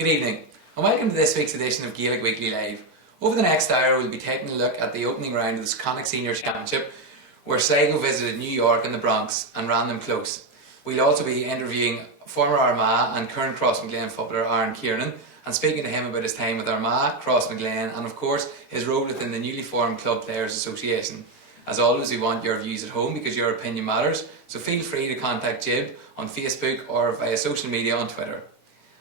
Good evening, and welcome to this week's edition of Gaelic Weekly Live. Over the next hour, we'll be taking a look at the opening round of the Connacht Senior Championship, where Sligo visited New York and the Bronx and ran them close. We'll also be interviewing former Armagh and current Crossmaglen footballer Aaron Kernan, and speaking to him about his time with Armagh, Crossmaglen, and of course his role within the newly formed Club Players Association. As always, we want your views at home because your opinion matters, so feel free to contact Jib on Facebook or via social media on Twitter.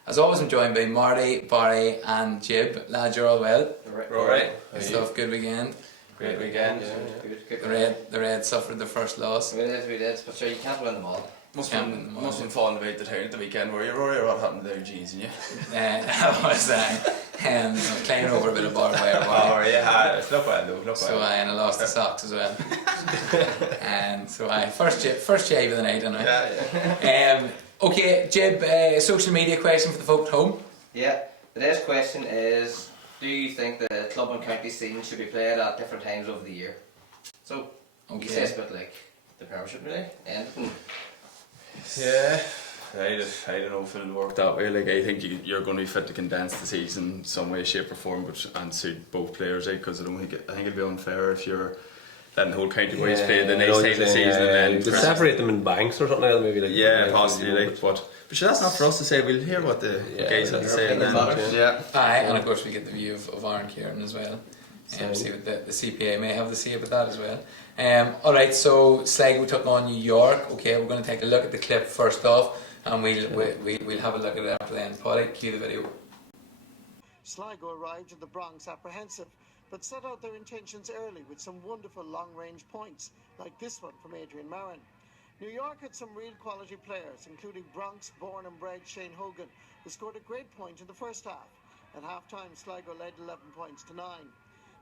As always, I'm joined by Marty, Barry and Jib. Lads, you're all well? All right. Good stuff, good weekend. Great weekend. Yeah. The Reds suffered the first loss. We did, but sure, you can't win them all. Must have been falling about the town at the weekend, were you, Rory? What happened to their jeans and you? I was climbing over a bit of barbed wire. Oh, yeah, it's look well though. So and I lost the socks as well. And so first shave of the night, anyway. Yeah. Okay, Jib, social media question for the folk at home. Yeah, today's question is, do you think the club and county scene should be played at different times over the year? So, you say it's a bit like the Premiership, really? Yeah, I don't know if it'll work that way. Like, I think you're going to be fit to condense the season some way, shape or form, and suit both players, because I think it'd be unfair if you're letting the whole county boys play the next time of the season and then separate them in banks or something else, maybe. Like, yeah, possibly. But sure, that's not for us to say. We'll hear what the guys have to say, and then and of course we get the view of Aaron Kernan as well. See what the CPA may have to say about that as well. Alright, so Sligo took on New York. Okay, we're going to take a look at the clip first off, and we'll have a look at it after then. Polly, cue the video. Sligo arrived in the Bronx apprehensive, but set out their intentions early with some wonderful long-range points, like this one from Adrian Marin. New York had some real quality players, including Bronx born and bred Shane Hogan, who scored a great point in the first half. At half-time, Sligo led 11 points to 9.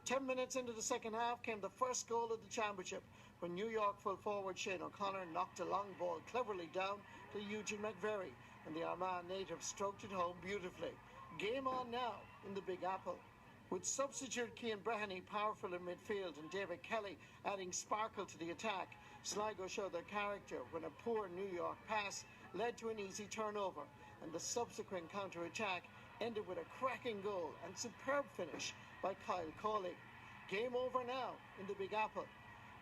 10 minutes into the second half came the first goal of the championship, when New York full forward Shane O'Connor knocked a long ball cleverly down to Eugene McVerry, and the Armagh native stroked it home beautifully. Game on now in the Big Apple, with substitute Cian Breheny powerful in midfield and David Kelly adding sparkle to the attack. Sligo showed their character when a poor New York pass led to an easy turnover, and the subsequent counter-attack ended with a cracking goal and superb finish by Kyle Cawley. Game over now in the Big Apple.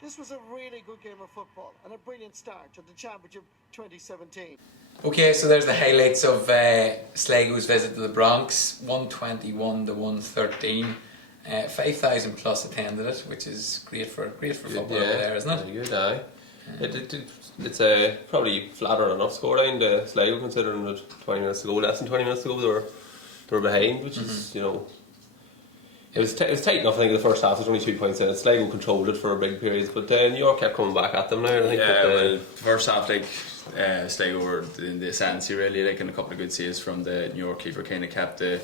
This was a really good game of football and a brilliant start to the Championship 2017. Okay, so there's the highlights of Sligo's visit to the Bronx. 121 to 113. 5,000 plus attended it, which is great for football over there, isn't it? Good, aye. It's a probably flatter enough scoreline to Sligo, considering that 20 minutes ago, less than 20 minutes ago, they were behind, which is, you know, it was tight enough. I think in the first half there was only 2 points in it. Sligo controlled it for big periods, but New York kept coming back at them now. I think the first half, Sligo were in the ascendancy really, and a couple of good saves from the New York keeper kind of kept the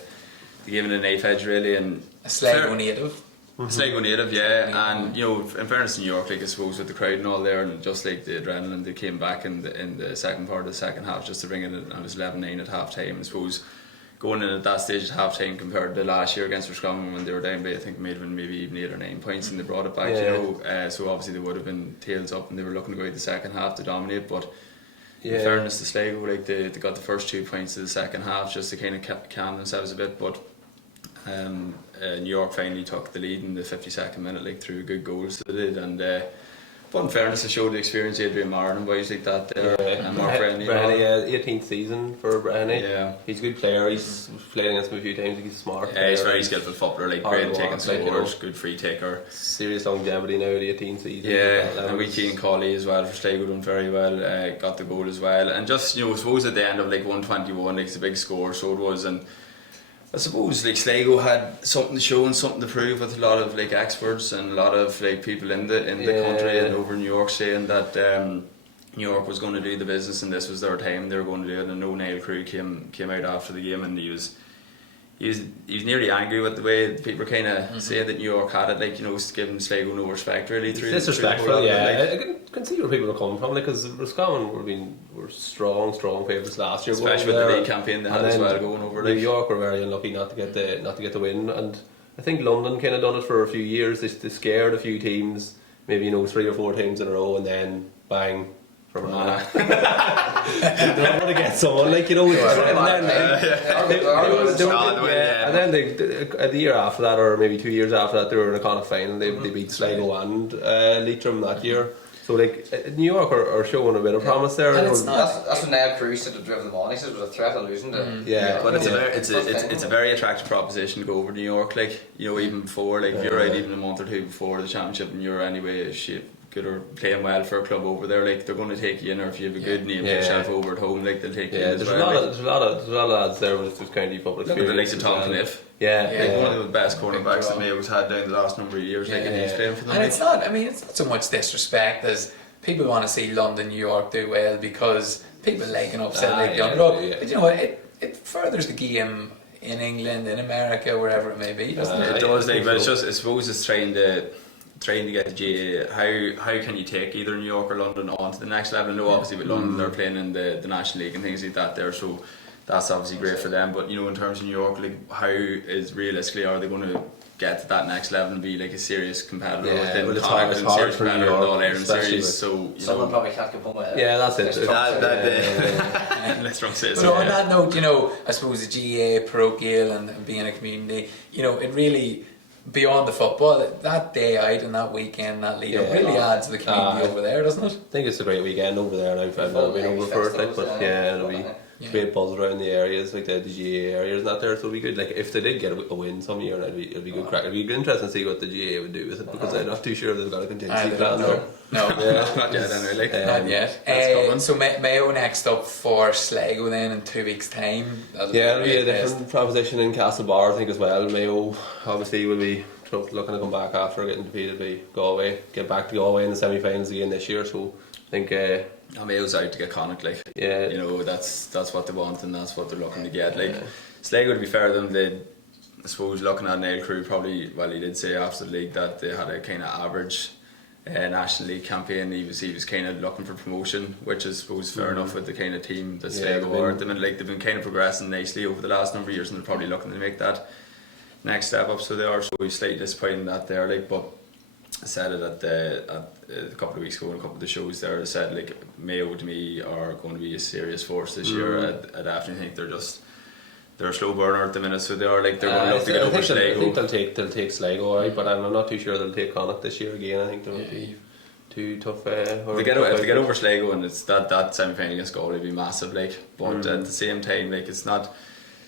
game in a knife edge really, and a Sligo native. Sligo native, yeah, and you know, in fairness to New York, I suppose with the crowd and all there, and just like the adrenaline, they came back in the second part of the second half just to bring it. And it was 11-9 at half time. I suppose going in at that stage at half time compared to last year against Roscommon when they were down by, I think maybe even 8 or 9 points, and they brought it back. You know, so obviously they would have been tails up and they were looking to go out the second half to dominate, but. In fairness to Sligo, they got the first 2 points of the second half just to kind of calm themselves a bit, but New York finally took the lead in the 52nd minute, through good goals they did, and but in fairness, it showed the experience Adrian Marin and boys like that there, and Mark Breheny. 18th season for Breheny. Yeah, he's a good player. He's played against him a few times. He's smart. Yeah, he's a very skillful footballer, great taking scores, good free taker. Serious longevity now, the 18th season. Yeah, and we Cian Cawley as well for Sligo done very well, got the goal as well, and just, you know, I suppose at the end of 121, it's a big score, so it was, and I suppose Sligo had something to show and something to prove, with a lot of experts and a lot of people in the country and over New York saying that New York was going to do the business and this was their time, they were going to do it. And O'Neill Crew came out after the game, and he was nearly angry with the way people were kind of saying that New York had it, giving Sligo no respect really. Disrespectful, I can see where people are coming from, because Roscommon were strong favourites last year, especially with the league campaign they had as well going over. New York were very unlucky not to get the win, and I think London kind of done it for a few years. They scared a few teams, maybe 3 or 4 teams in a row, and then bang, from Armagh. They're not going to get someone like, you know, and then the year after that, or maybe 2 years after that, they were in a Connacht final. They beat Sligo and Leitrim that year. So like New York are showing a bit of promise there. And it's not, that's when Niall Cruz said to drive them on. He said it was a threat of losing them. But it's a very attractive proposition to go over to New York. Like, you know, even before, like if you're right, even a month or two before the championship, and you're anyway good or playing well for a club over there, like they're going to take you in, or if you have a good name for yourself over at home, like they'll take you in as well. There's a lot of lads there with this kind of public. Look at the likes of Tom Cliff. One of the best cornerbacks that Mayo's had down the last number of years. Like, and he's playing for them. And it's not so much disrespect as people want to see London, New York do well because people like an upset like the underdog. But you know what? It furthers the game in England, in America, wherever it may be, doesn't it? It does, like, but it's just, I suppose it's trying to get the GAA. How can you take either New York or London on to the next level? I know obviously with London they're playing in the National League and things like that there, so that's obviously great for them. But you know, in terms of New York, like, how is realistically are they going to get to that next level and be like a serious competitor within the Connacht and serious competitor in the All-Ireland series? So someone probably can't come home with it. Yeah, that's it. Let's drunk say so. On that note, you know, I suppose the GAA, parochial, and being a community, you know, it really, beyond the football, that day out and that weekend, that lead up really adds to the community over there, doesn't it? I think it's a great weekend over there, and I've never been over for it, like, but it'll be great buzz around the areas, like the GAA areas and that there, so it'll be good. Like if they did get a win some year, it'll be good crack. It'll be interesting to see what the GAA would do with it, because I'm not too sure they've got a contingency plan there. No, not yet anyway. Like, not yet. So Mayo next up for Sligo then in 2 weeks' time. It'll be a different proposition in Castlebar, I think, as well. Mayo obviously will be looking to come back after getting defeated by Galway, get back to Galway in the semi-finals again this year. So I think Mayo's out to get Connacht, like, you know, that's what they want and that's what they're looking to get. Like, Sligo, to be fair to them, they, I suppose, looking at Niall Crew, probably, well, he did say after the league that they had a kind of average National League campaign. He was kind of looking for promotion, which is, I suppose, fair enough with the kind of team that Sligo are at the minute. Like, they've been kind of progressing nicely over the last number of years, and they're probably looking to make that next step up. So they are, so he's slightly disappointed in that there, like, but I said it at a couple of weeks ago in a couple of the shows there. I said, like, Mayo to me are going to be a serious force this year. I definitely think they're a slow burner at the minute, so they are, like, they're going to look to get over Sligo. I think they'll take Sligo, right, but I'm not too sure they'll take Connacht this year again. I think they'll be too tough. If they get over Sligo, and it's that semi-final against Galway will be massive, like, but at the same time, like, it's not.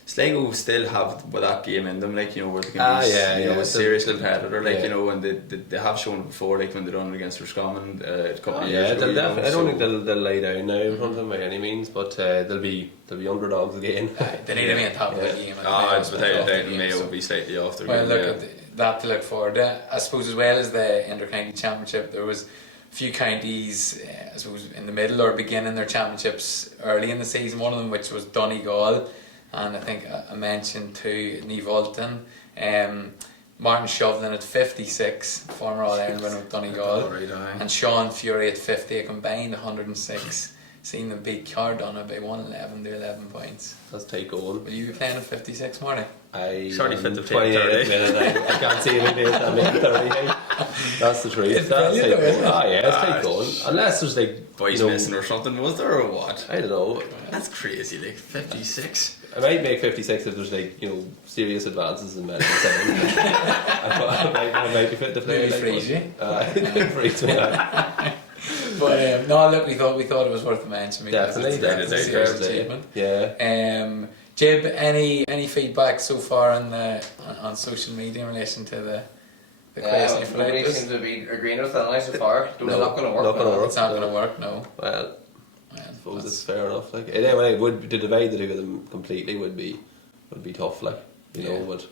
Sligo still have that game in them, like, you know, where they can be a serious competitor, like, you know, and they have shown it before, like when they done against Roscommon a couple of years ago. I don't think they'll lay down now in front of them by any means, but they'll be underdogs again. They need to be on top of the game. It's without a doubt, and Mayo will be slightly off their game. Well, look, that to look forward to. I suppose as well as the Inter-County Championship, there was a few counties, I suppose, in the middle or beginning their championships early in the season. One of them, which was Donegal. And I think I mentioned too Nivolton, Martin Shovlin at 56, former All-Ireland winner with Donegal, and Sean Fury at 50, a combined 106. Seen them beat Cardona by 111 to 11 points. That's tight going. Will you be playing at 56, Marty? He's already fit to 28 minutes. I can't see him in at 30. That's the truth. It's brilliant though, isn't it? It's tight going. Unless there's like boys missing or something, was there, or what? I don't know. That's crazy, like 56. I might make 56 if there's, like, you know, serious advances in medicine. I might be fit to play. Maybe freeze you. Freeze me. But no, look, we thought it was worth a mention. Definitely. It's a serious achievement. Yeah. Jib, any feedback so far on social media in relation to the question you flagged? Nobody seems to be agreeing with that so far. It's not going to work. It's not going to work. No. Well, I suppose it's fair enough. Like, anyway, to divide the two of them completely would be tough. Like, you know, but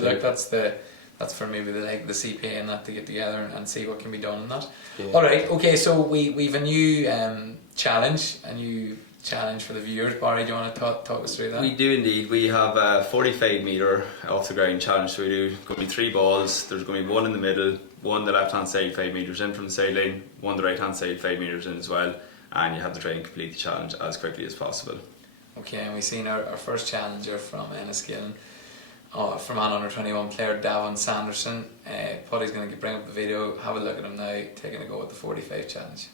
look, that's for maybe the CPA and that to get together and see what can be done in that. Yeah. All right, okay. So we've a new challenge for the viewers. Barry, do you want to talk us through that? We do indeed. We have a 45 metre off the ground challenge. So we do going to be 3 balls. There's going to be one in the middle, one the left hand side 5 metres in from the sideline, one the right hand side 5 metres in as well. And you have to try and complete the challenge as quickly as possible. Okay, and we've seen our first challenger from Enniskillen, from an under 21 player, Davin Sanderson. Paddy's going to bring up the video, have a look at him now, taking a go at the 45 challenge.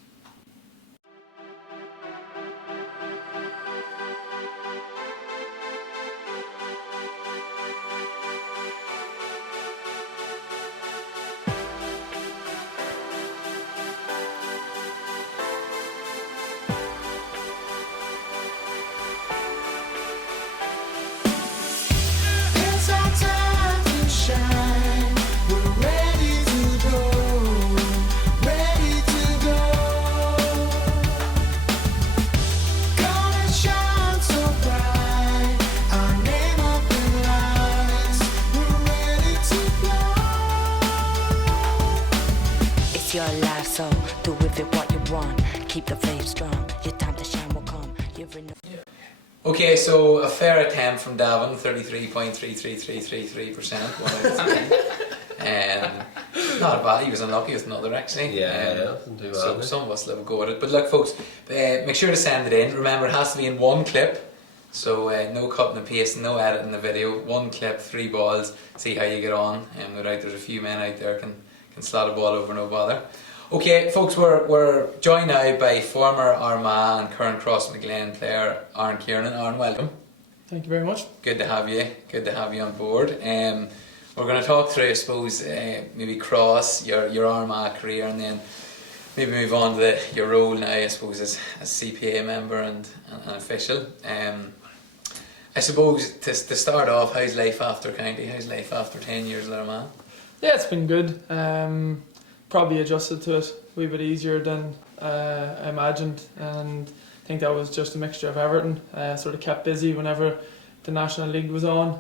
soul. Do with it what you want. Keep the flame strong. Your time to shine will come. Okay, so a fair attempt from Davin, 33.33333%. 1 out of 3. Not bad, he was unlucky with another actually. Wasn't too bad. So some of us will have a go at it. But look folks, make sure to send it in. Remember, it has to be in one clip. So no cutting and pasting, no editing the video. One clip, 3 balls, see how you get on. And there's a few men out there can slot a ball over, no bother. Okay, folks, we're joined now by former Armagh and current Crossmaglen player Aaron Kernan. Aaron, welcome. Thank you very much. Good to have you. Good to have you on board. We're going to talk through, I suppose, maybe Cross, your Armagh career, and then maybe move on to your role now, I suppose, as CPA member and official. I suppose to start off, how's life after county? How's life after 10 years at Armagh? Yeah, it's been good. Probably adjusted to it a wee bit easier than I imagined, and I think that was just a mixture of everything. Sort of kept busy whenever the National League was on,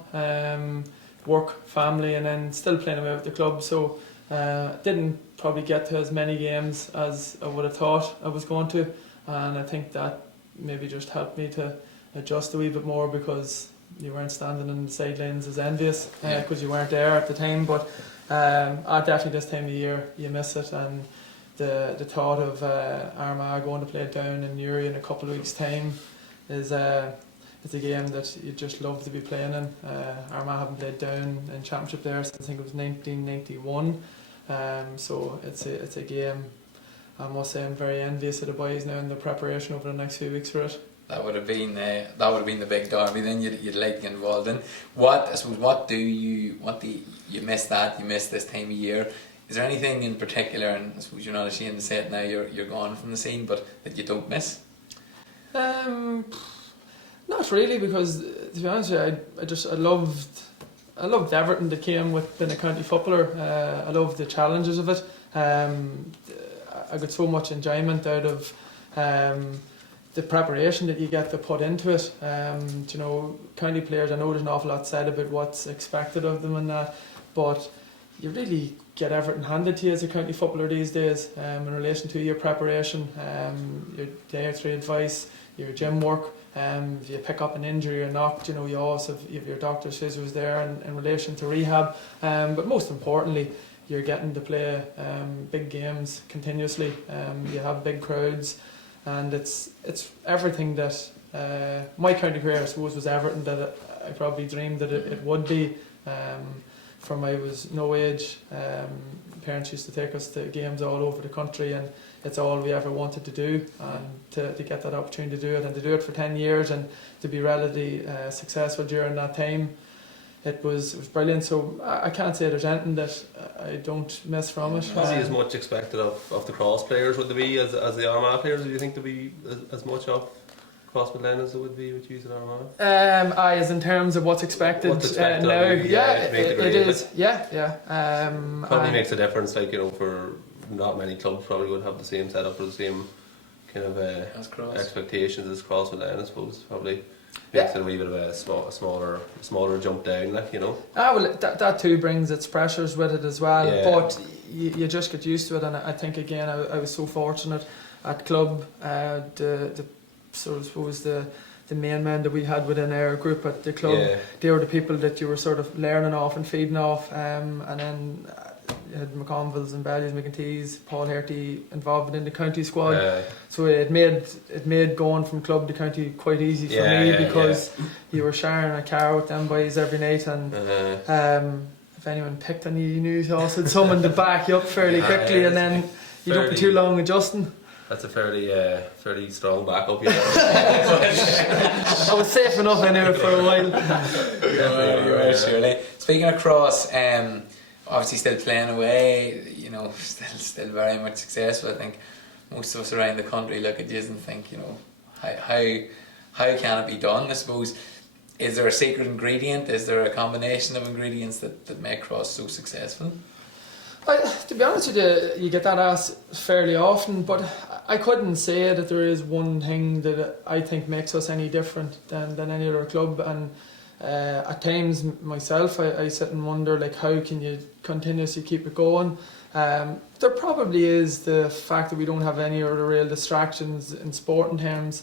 work, family, and then still playing away with the club. So didn't probably get to as many games as I would have thought I was going to, and I think that maybe just helped me to adjust a wee bit more, because you weren't standing on the sidelines as envious because you weren't there at the time. But definitely this time of year you miss it, and the thought of Armagh going to play down in Newry in a couple of weeks' time is it's a game that you just love to be playing in. Armagh haven't played down in Championship there since I think it was 1991, so it's a game I must say I'm very envious of the boys now in the preparation over the next few weeks for it. That would have been the big derby then you'd like to get involved in. What do you miss that? You miss this time of year. Is there anything in particular, and I suppose you're not ashamed to say it now, you're gone from the scene, but that you don't miss? Not really, because to be honest with you, I loved everything that came with being a county footballer. I loved the challenges of it. I got so much enjoyment out of the preparation that you get to put into it. County players, I know there's an awful lot said about what's expected of them and that, but you really get everything handed to you as a county footballer these days, in relation to your preparation, your dietary advice, your gym work. If you pick up an injury or knocked, you also have your doctor's physios there in relation to rehab. But most importantly, you're getting to play big games continuously. You have big crowds, and it's everything that my county career, I suppose, was everything that I probably dreamed that it would be. From I was no age, parents used to take us to games all over the country, and it's all we ever wanted to do, and to get that opportunity to do it, and to do it for 10 years and to be relatively successful during that time, it was brilliant. So I can't say there's anything that I don't miss from it. Probably as much expected of the Cross players would there be as the Armagh players? Do you think there be as much of Crossmaglen as there would be with you at Armagh? As in terms of what's expected, now, it is. Probably makes a difference, for not many clubs probably would have the same setup or the same kind of expectations as Crossmaglen, I suppose. Probably makes it a wee bit of a smaller jump down, well, that too brings its pressures with it as well. But you just get used to it, and I think again I was so fortunate at club. So I suppose the main men that we had within our group at the club, they were the people that you were sort of learning off and feeding off, and then you had McConvilles and Bellies, McEntees, Paul Herty involved in the county squad. So it made going from club to county quite easy for me, because you were sharing a car with them boys every night, and if anyone picked on you, you knew you also had someone to back you up fairly quickly, and then you don't be too long adjusting. That's a fairly strong backup. I was safe enough in there for a while. You were surely. Speaking of Cross, obviously still playing away, still very much successful. I think most of us around the country look at you and think, how can it be done? I suppose, is there a secret ingredient? Is there a combination of ingredients that make Cross so successful? To be honest with you, you get that asked fairly often, but I couldn't say that there is one thing that I think makes us any different than any other club. And at times myself, I sit and wonder, how can you continuously keep it going? There probably is the fact that we don't have any other real distractions in sporting terms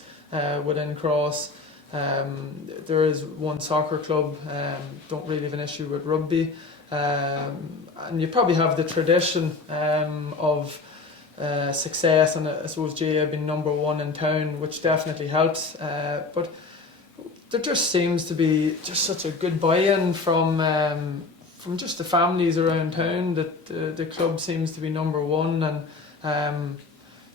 within Cross. There is one soccer club, don't really have an issue with rugby, and you probably have the tradition of success, and I suppose GA being number one in town, which definitely helps, but there just seems to be just such a good buy-in from just the families around town that the club seems to be number one, and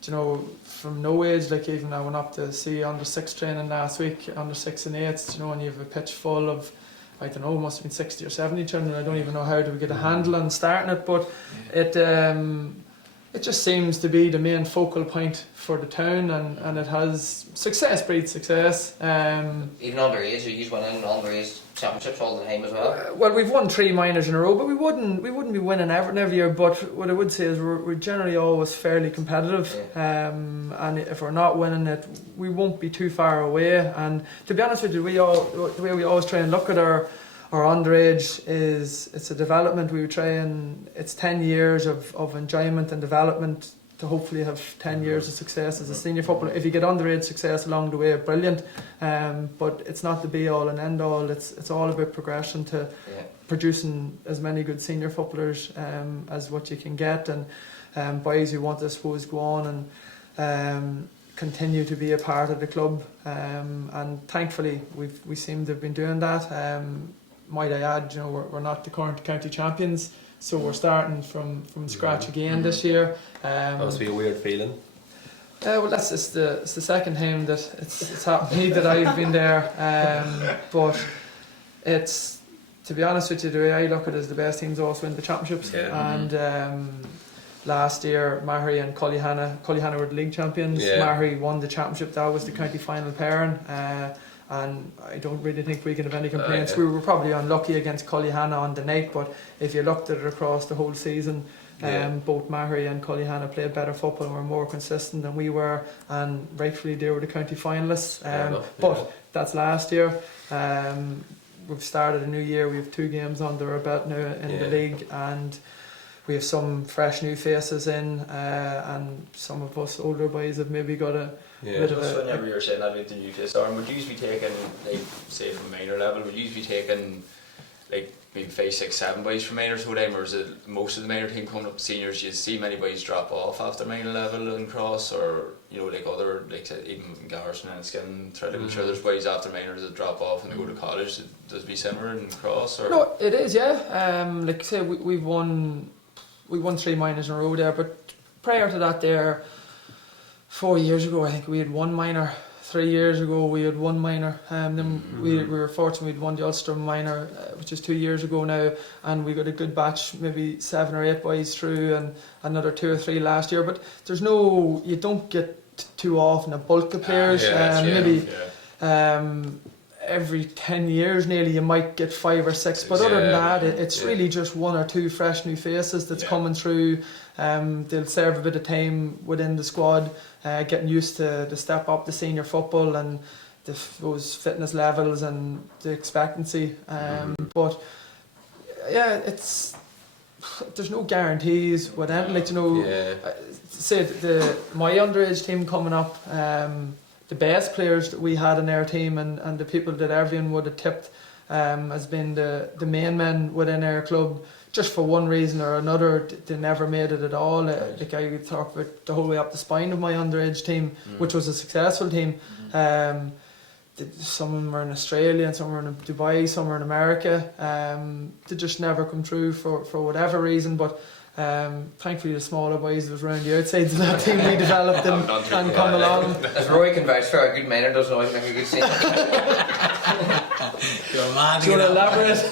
you know, from no age, like even I went up to see under 6 training last week, under 6 and 8, you know, and you have a pitch full of, I don't know, must have been 60 or 70 children. I don't even know how to get a handle on starting it, but it just seems to be the main focal point for the town, and it has success breeds success. Even underage, you winning underage championships all the time as well. Well, we've won 3 minors in a row, but we wouldn't be winning every year. But what I would say is we're generally always fairly competitive, and if we're not winning it, we won't be too far away. And to be honest with you, the way we always try and look at our underage is it's a development. We try and it's 10 years of enjoyment and development to hopefully have 10 years of success as a senior footballer. If you get underage success along the way, brilliant. But it's not the be all and end all. It's all about progression to producing as many good senior footballers as what you can get, and boys who want to, I suppose, go on and continue to be a part of the club. And thankfully we seem to have been doing that. Might I add, you know, we're not the current county champions, so we're starting from scratch again this year. That must be a weird feeling. Well, it's the second time that it's happened to me that I've been there. But it's, to be honest with you, the way I look at it is the best teams also win the championships. And last year, Mahary and Cullyhanna were the league champions. Mahary won the championship. That was the county final pairing. And I don't really think we can have any complaints. We were probably unlucky against Cullyhanna on the night, but if you looked at it across the whole season, both Mahary and Cullyhanna played better football and were more consistent than we were, and rightfully they were the county finalists. But that's last year. We've started a new year. We have 2 games under our belt now in the league, and we have some fresh new faces in, and some of us older boys have maybe got a bit of a... Whenever you're saying that with the new face, Aaron, would you be taking, like, say from minor level, would you be taking, like, maybe 5, 6, 7 boys from minors whole time, or is it most of the minor team coming up to seniors? Do you see many boys drop off after minor level in Cross, or, you know, like other, like even Garrison and Skin, I'm sure there's boys after minors that drop off and they go to college. Does it be similar in Cross? Or? No, it is, yeah. Like I say, we won 3 minors in a row there, but prior to that there, 4 years ago I think we had 1 minor. 3 years ago we had 1 minor, and then we were fortunate we'd won the Ulster minor, which is 2 years ago now, and we got a good batch, maybe 7 or 8 boys through, and another 2 or 3 last year. But you don't get too often a bulk of players. Every 10 years nearly you might get 5 or 6, but other than that it's really just 1 or 2 fresh new faces that's coming through. They'll serve a bit of time within the squad, getting used to the step up to senior football and those fitness levels and the expectancy. But yeah, there's no guarantees with anything. Like, you know, say my underage team coming up, the best players that we had in our team and the people that everyone would have tipped has been the main men within our club, just for one reason or another, they never made it at all. Like I would talk about the whole way up the spine of my underage team, which was a successful team. Some of them were in Australia and some were in Dubai, some were in America. They just never come through for whatever reason, but thankfully the smaller boys that was around the outsides of that team we developed and come along. As Roy can vouch for, a good miner doesn't always make a good scene. Do you want to elaborate?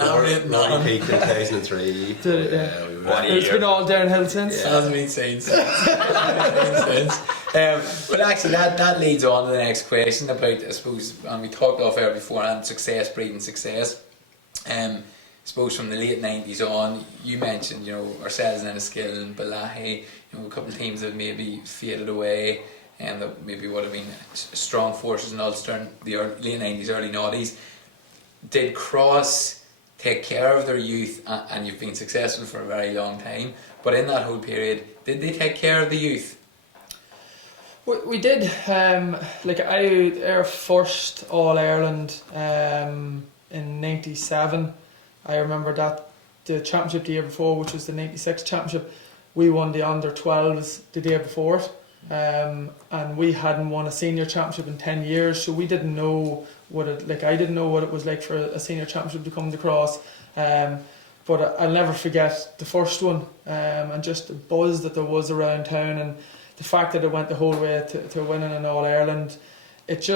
Rory peaked in 2003. It's been all downhill since. Hasn't made sense. But actually that leads on to the next question about, I suppose, and we talked off air beforehand, success breeding success. I suppose from the late 90s on, you mentioned, you know, ourselves and Enniskillen and Balahi, you know, a couple of teams that maybe faded away and that maybe would have been strong forces in Ulster in the late 90s, early 90s. Did Cross take care of their youth, and you've been successful for a very long time, but in that whole period, did they take care of the youth? We did. Our first All Ireland in '97. I remember that the championship the year before, which was the '96 championship, we won the under 12s the day before it, and we hadn't won a senior championship in 10 years, so we didn't know what it like. I didn't know what it was like for a senior championship to come to Cross. But I'll never forget the first one, and just the buzz that there was around town, and the fact that it went the whole way to winning an All Ireland. It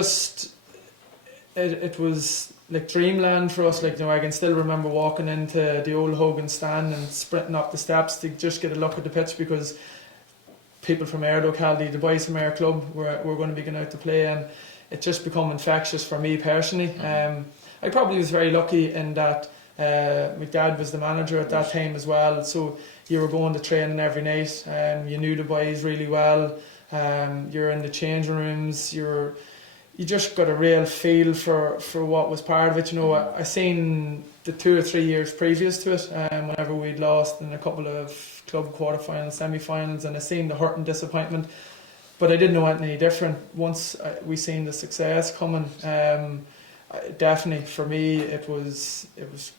was like dreamland for us. Like, I can still remember walking into the old Hogan stand and sprinting up the steps to just get a look at the pitch, because people from our locality, the boys from our club, were going to be going out to play, and it just become infectious for me personally. I probably was very lucky in that my dad was the manager at that time as well, so you were going to training every night, you knew the boys really well, you're in the changing rooms, you just got a real feel for what was part of it. I seen the 2 or 3 years previous to it, whenever we'd lost in a couple of club quarterfinals, semi-finals, and I seen the hurt and disappointment, but I didn't know anything any different. Once we seen the success coming, definitely for me it was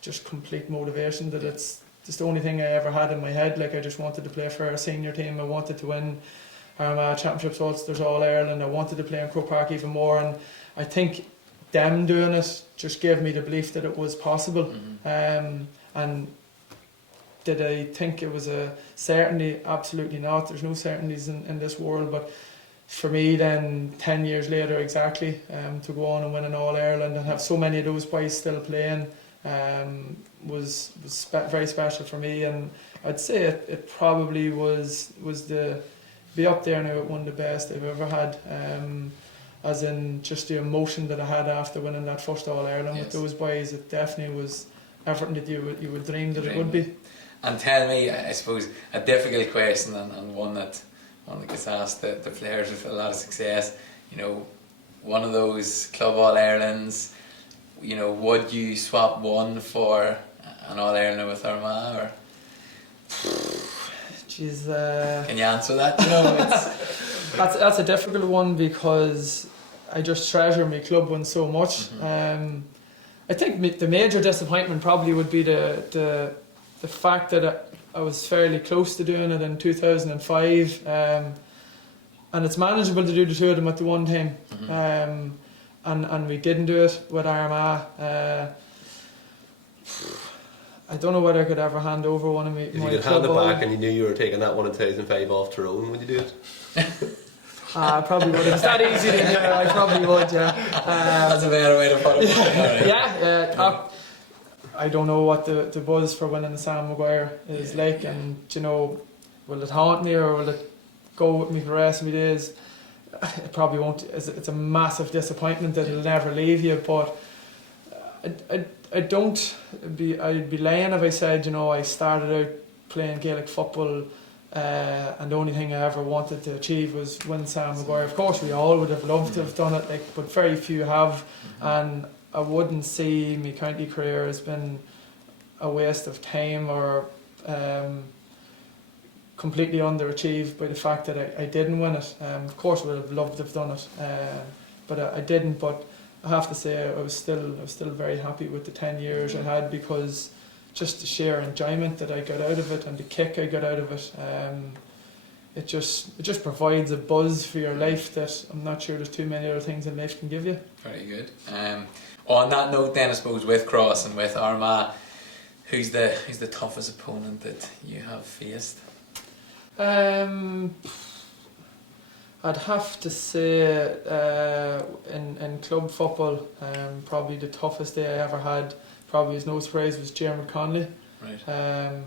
just complete motivation. That it's just the only thing I ever had in my head. Like, I just wanted to play for a senior team. I wanted to win Armagh Championships, Ulsters, All Ireland. I wanted to play in Croke Park even more, and I think them doing it just gave me the belief that it was possible. And did I think it was a certainty? Absolutely not. There's no certainties in this world, but for me then 10 years later exactly, to go on and win an All Ireland and have so many of those boys still playing, was very special for me. And I'd say it probably was the be up there now at one of the best I've ever had, as in just the emotion that I had after winning that first All Ireland with those boys. It definitely was everything that you would dream that it would be. And tell me, I suppose, a difficult question, and one that gets asked the players with a lot of success, one of those Club All Irelands, would you swap one for an All Ireland with Armagh, or? Jeez, can you answer that? That's a difficult one, because I just treasure my club one so much. I think the major disappointment probably would be the fact that I was fairly close to doing it in 2005, and it's manageable to do the two of them at the one time, and we didn't do it with Armagh. I don't know whether I could ever hand over one of my If you could hand it back and you knew you were taking that one in 2005 off Tyrone, would you do it? I probably would. If it's that easy to do, I probably would, yeah. That's a better way to put it. Yeah. I don't know what the buzz for winning the Sam Maguire is like, and will it haunt me or will it go with me for the rest of my days? It probably won't. It's a massive disappointment that it'll never leave you, but I'd be lying if I said I started out playing Gaelic football, and the only thing I ever wanted to achieve was win Sam Maguire. Of course we all would have loved to have done it, but very few have, and I wouldn't see my county career as been a waste of time or completely underachieved by the fact that I didn't win it. Of course I would have loved to have done it, but I didn't. But I have to say I was still very happy with the 10 years I had, because just the sheer enjoyment that I got out of it and the kick I got out of it, it just provides a buzz for your life that I'm not sure there's too many other things in life can give you. Very good. On that note then, I suppose, with Cross and with Armagh, who's the toughest opponent that you have faced? I'd have to say in club football, probably the toughest day I ever had, probably is no surprise, was Jeremy Conley. Right.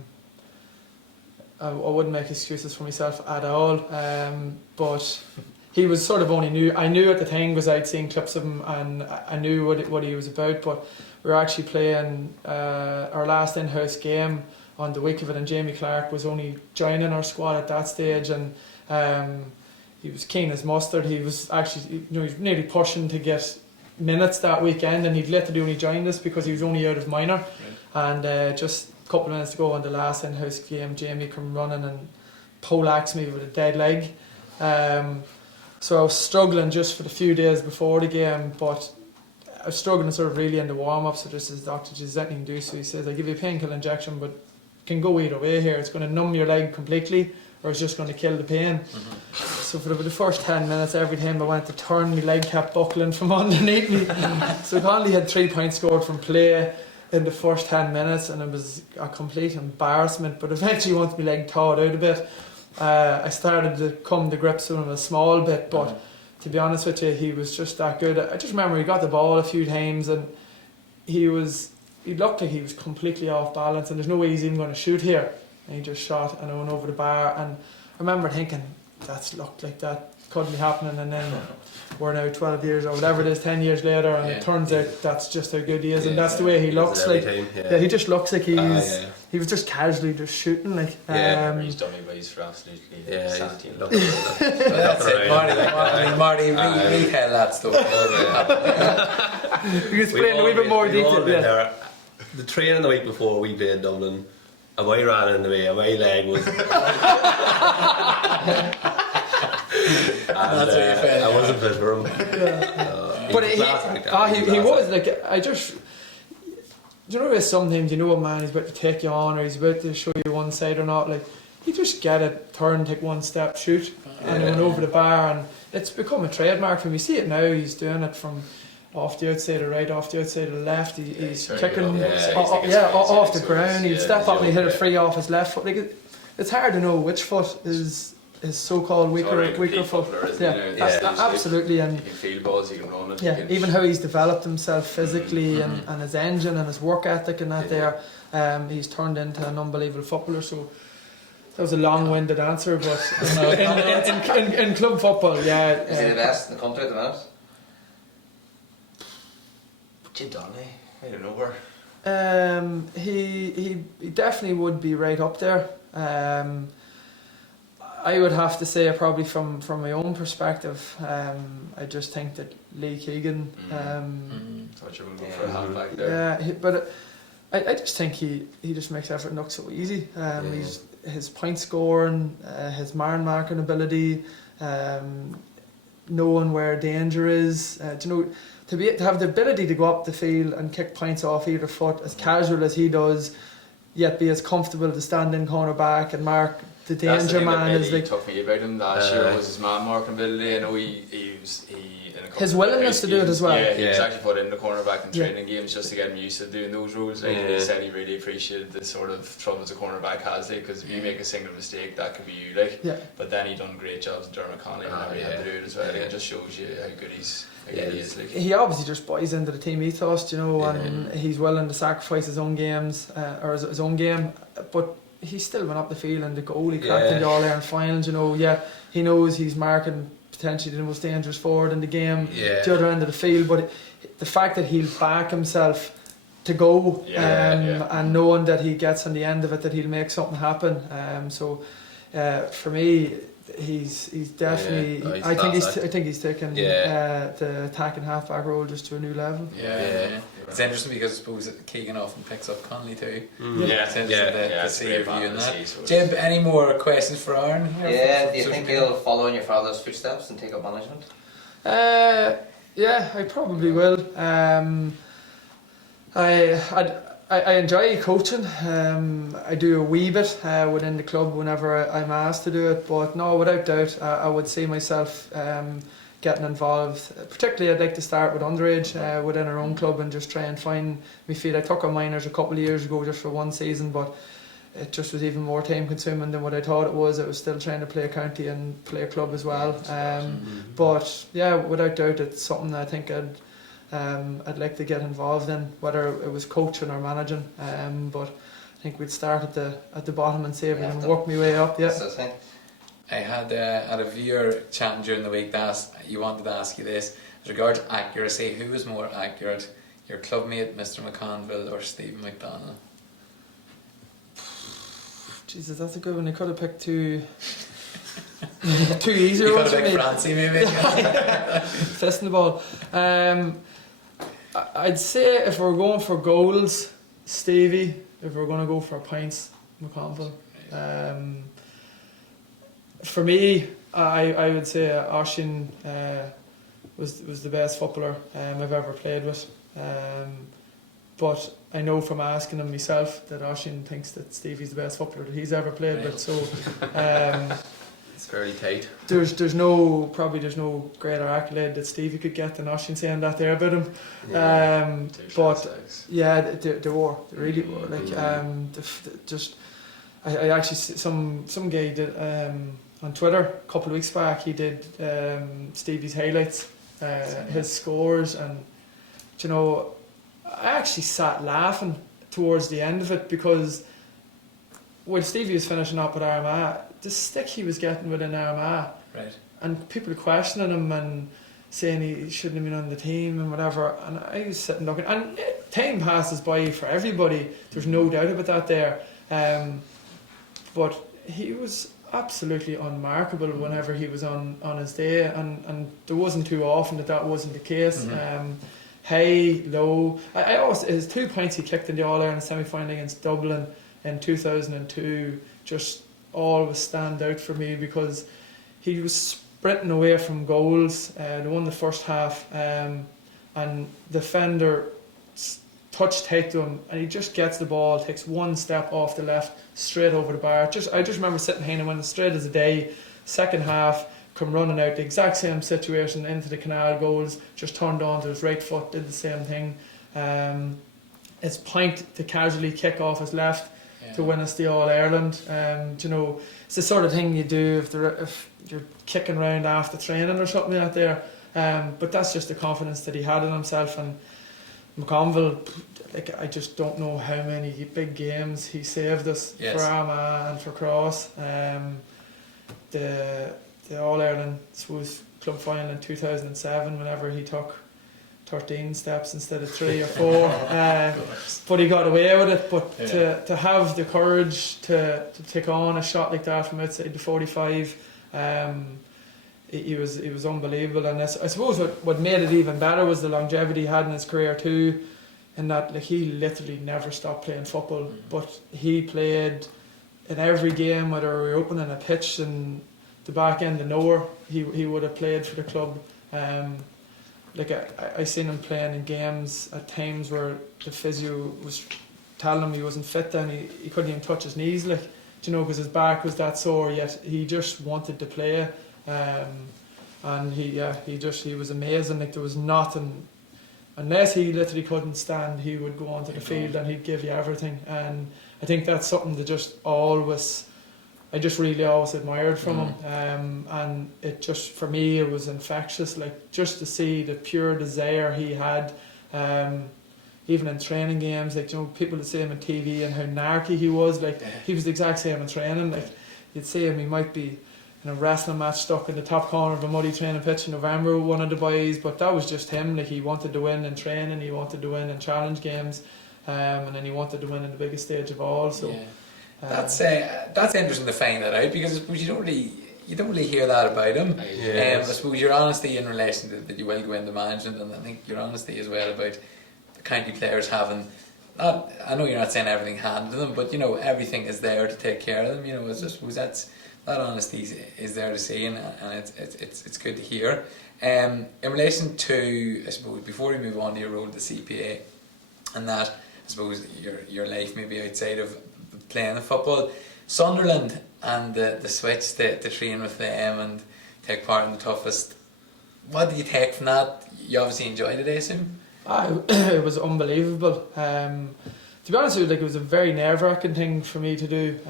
I wouldn't make excuses for myself at all, but he was sort of only new. I knew at the time because I'd seen clips of him and I knew what he was about, but we were actually playing our last in-house game on the week of it, and Jamie Clark was only joining our squad at that stage, and he was keen as mustard. He was actually, he was nearly pushing to get minutes that weekend, and he'd literally only joined us because he was only out of minor. And just a couple of minutes to go on the last in-house game, Jamie come running and poleaxed me with a dead leg. So I was struggling just for the few days before the game, but I was struggling sort of really in the warm-up. So just as Dr. Giuseppe can do, so he says, I'll give you a painkiller injection, but it can go either way here. It's going to numb your leg completely, or it's just going to kill the pain. So for the first 10 minutes, every time I went to turn, my leg kept buckling from underneath me. So Conley had 3 points scored from play in the first 10 minutes, and it was a complete embarrassment. But eventually, once my leg thawed out a bit, I started to come to grips with him a small bit. But to be honest with you, he was just that good. I just remember he got the ball a few times, and he looked like he was completely off balance, and there's no way he's even going to shoot here. And he just shot and I went over the bar, and I remember thinking, that's looked like that couldn't be happening, and then we're now 12 years or whatever it is, 10 years later, and it turns out that's just how good he is, and that's the way he looks like. He just looks like he was just casually just shooting like. He's dummy boys for absolutely. That's it, Marty. Retell that stuff. You can explain a wee bit more detail. The training the week before we played Dublin, and I ran in the way, and my leg was. And I wasn't fit for him. But he was like, you know, sometimes you know a man is about to take you on, or he's about to show you one side or not. Like, you just get it, turn, take one step, shoot, and he went over the bar, and it's become a trademark for him. You see it now. He's doing it from off the outside of right, off the outside of left. He's kicking off the ground. He'd step up and he'd hit it free off his left foot. Like, it's hard to know which foot is his so-called weaker foot. Absolutely. And you can feel balls, you can run it. Yeah, even how he's developed himself physically and his engine and his work ethic and that there, he's turned into an unbelievable footballer. So that was a long-winded answer, but in club football, Is he the best in the country at the minute? Jim Donnelly, I don't know where. He definitely would be right up there. I would have to say, probably from my own perspective, I just think that Lee Keegan. Thought you were going for a halfback there. Yeah, but I just think he just makes everything look so easy. His point scoring, his man marking ability, knowing where danger is. To have the ability to go up the field and kick points off either foot as casual as he does, yet be as comfortable to stand in corner back and mark the danger man. Is like took me about him last year was his man marking ability. I know he his willingness to do it as well. Yeah, he was actually put in the cornerback in training games just to get him used to doing those roles. Like, he said he really appreciated the sort of troubles a cornerback has, because if you make a single mistake, that could be you. But then he done great jobs with Dermot Connolly whenever he had to do it as well. It just shows you how good he is. He obviously just buys into the team ethos, and he's willing to sacrifice his own games or his own game, but he still went up the field and the goal. He cracked in the All-Ireland finals. He knows he's marking potentially the most dangerous forward in the game, the other end of the field. But the fact that he'll back himself to go, and knowing that he gets on the end of it, that he'll make something happen. For me, he's definitely. I think he's taken the attacking halfback role just to a new level. It's interesting because I suppose that Keegan often picks up Connolly too. It's interesting to see your view on that. Jib, any more questions for Aaron? Do you think he'll follow in your father's footsteps and take up management? I probably will. I enjoy coaching. I do a wee bit within the club whenever I'm asked to do it, but no, without doubt, I would see myself getting involved. Particularly, I'd like to start with underage within our own club and just try and find my feet. I took on minors a couple of years ago just for one season, but it just was even more time consuming than what I thought it was. I was still trying to play a county and play a club as well. But yeah, without doubt, it's something I think I'd like to get involved in, whether it was coaching or managing. But I think we'd start at the bottom and see if we can work my way up. I had a viewer chatting during the week that you wanted to ask you this with regard to accuracy. Who was more accurate, your clubmate Mr. McConville or Stephen McDonnell? Jesus, that's a good one. I could have picked two easier you ones. You could have picked Francie maybe. Testing the ball. I'd say if we're going for goals, Stevie. If we're going to go for points, McConville. For me, I would say Oisín was the best footballer I've ever played with. But I know from asking him myself that Oisín thinks that Stevie's the best footballer that he's ever played with. So It's fairly tight. there's no greater accolade that Stevie could get than Oisín saying that there about him. But yeah, they were. They really were. Like I actually some guy did on Twitter a couple of weeks back. He did Stevie's highlights, his scores, and you know, I actually sat laughing towards the end of it because while Stevie was finishing up with Armagh, the stick he was getting within Armagh, Right. and people questioning him and saying he shouldn't have been on the team and whatever, and I was sitting looking, and time passes by for everybody, there's no doubt about that there, but he was absolutely unmarkable whenever he was on his day, and there wasn't too often that wasn't the case. High, low, I always, his 2 points he kicked in the All-Ireland semi-final against Dublin in 2002 just always stand out for me because he was sprinting away from goals. They won the first half, and the defender touched tight to him, and he just gets the ball, takes one step off the left, straight over the bar. I just remember sitting here and went straight as a day. Second half, come running out, the exact same situation into the Canal goals, just turned on to his right foot, did the same thing. His point to casually kick off his left to win us the All-Ireland. You know, it's the sort of thing you do if you're kicking around after training or something like that there. But that's just the confidence that he had in himself. And McConville, like, I just don't know how many big games he saved us for Armagh and for Cross. The All-Ireland, I suppose, club final in 2007, whenever he took 13 steps instead of 3 or 4, but he got away with it. But to have the courage to take on a shot like that from outside the 45, he was unbelievable. And I suppose what made it even better was the longevity he had in his career too, in that, like, he literally never stopped playing football, but he played in every game, whether we were opening a pitch in the back end of nowhere, he would have played for the club. Like, I seen him playing in games at times where the physio was telling him he wasn't fit, then he couldn't even touch his knees, like, you know, because his back was that sore, yet he just wanted to play. And he was amazing. Like, there was nothing, unless he literally couldn't stand, he would go onto the field and he'd give you everything. And I think that's something that I just really always admired from him, and it just, for me, it was infectious. Like, just to see the pure desire he had, even in training games. Like, you know, people would see him on TV and how narky he was. Like, he was the exact same in training. Like, you'd see him, he might be in a wrestling match stuck in the top corner of a muddy training pitch in November with one of the boys, but that was just him. Like, he wanted to win in training, he wanted to win in challenge games, and then he wanted to win in the biggest stage of all. So. That's interesting to find that out, because I suppose you don't really hear that about him. I suppose your honesty in relation to that you will go into management, and I think your honesty as well about the county players having, I know you're not saying everything handed to them, but you know, everything is there to take care of them. You know, I suppose that honesty is there to see, and it's good to hear. In relation to, I suppose, before we move on to your role at the CPA, and that, I suppose, your life maybe outside of playing the football, Sunderland and the switch to train with them and take part in the toughest, what did you take from that? You obviously enjoyed it, I assume? It was unbelievable. To be honest with you, like, it was a very nerve-wracking thing for me to do.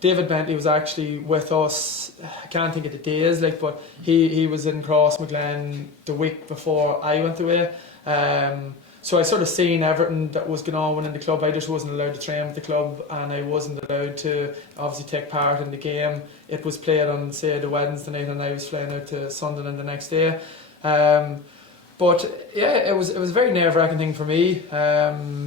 David Bentley was actually with us, I can't think of the days, like, but he was in Crossmaglen the week before I went away. So I sort of seen everything that was going on within the club. I just wasn't allowed to train with the club, and I wasn't allowed to obviously take part in the game. It was played on, say, the Wednesday night, and I was flying out to Sunderland the next day. But yeah, it was a very nerve-wracking thing for me,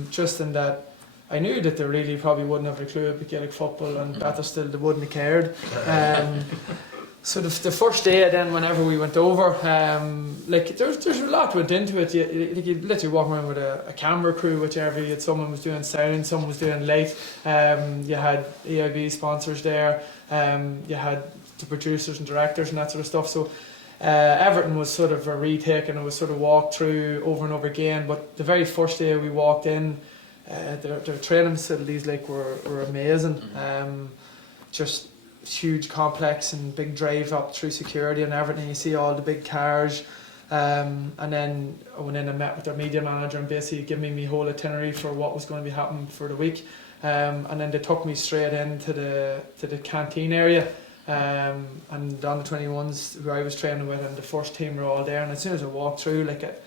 just in that I knew that they really probably wouldn't have a clue about Gaelic football, and better still, they wouldn't have cared. So the first day then, whenever we went over, like there's a lot went into it. You literally walk around with a camera crew, whichever. You had someone was doing sound, someone was doing light. You had EIB sponsors there. You had the producers and directors and that sort of stuff. So everything was sort of a retake, and it was sort of walked through over and over again. But the very first day we walked in, their training facilities like were amazing. Just huge complex and big drive up through security and everything. You see all the big cars, and then I went in and met with their media manager and basically gave me my whole itinerary for what was going to be happening for the week, and then they took me straight into the canteen area, and on the 21s who I was training with and the first team were all there, and as soon as I walked through, like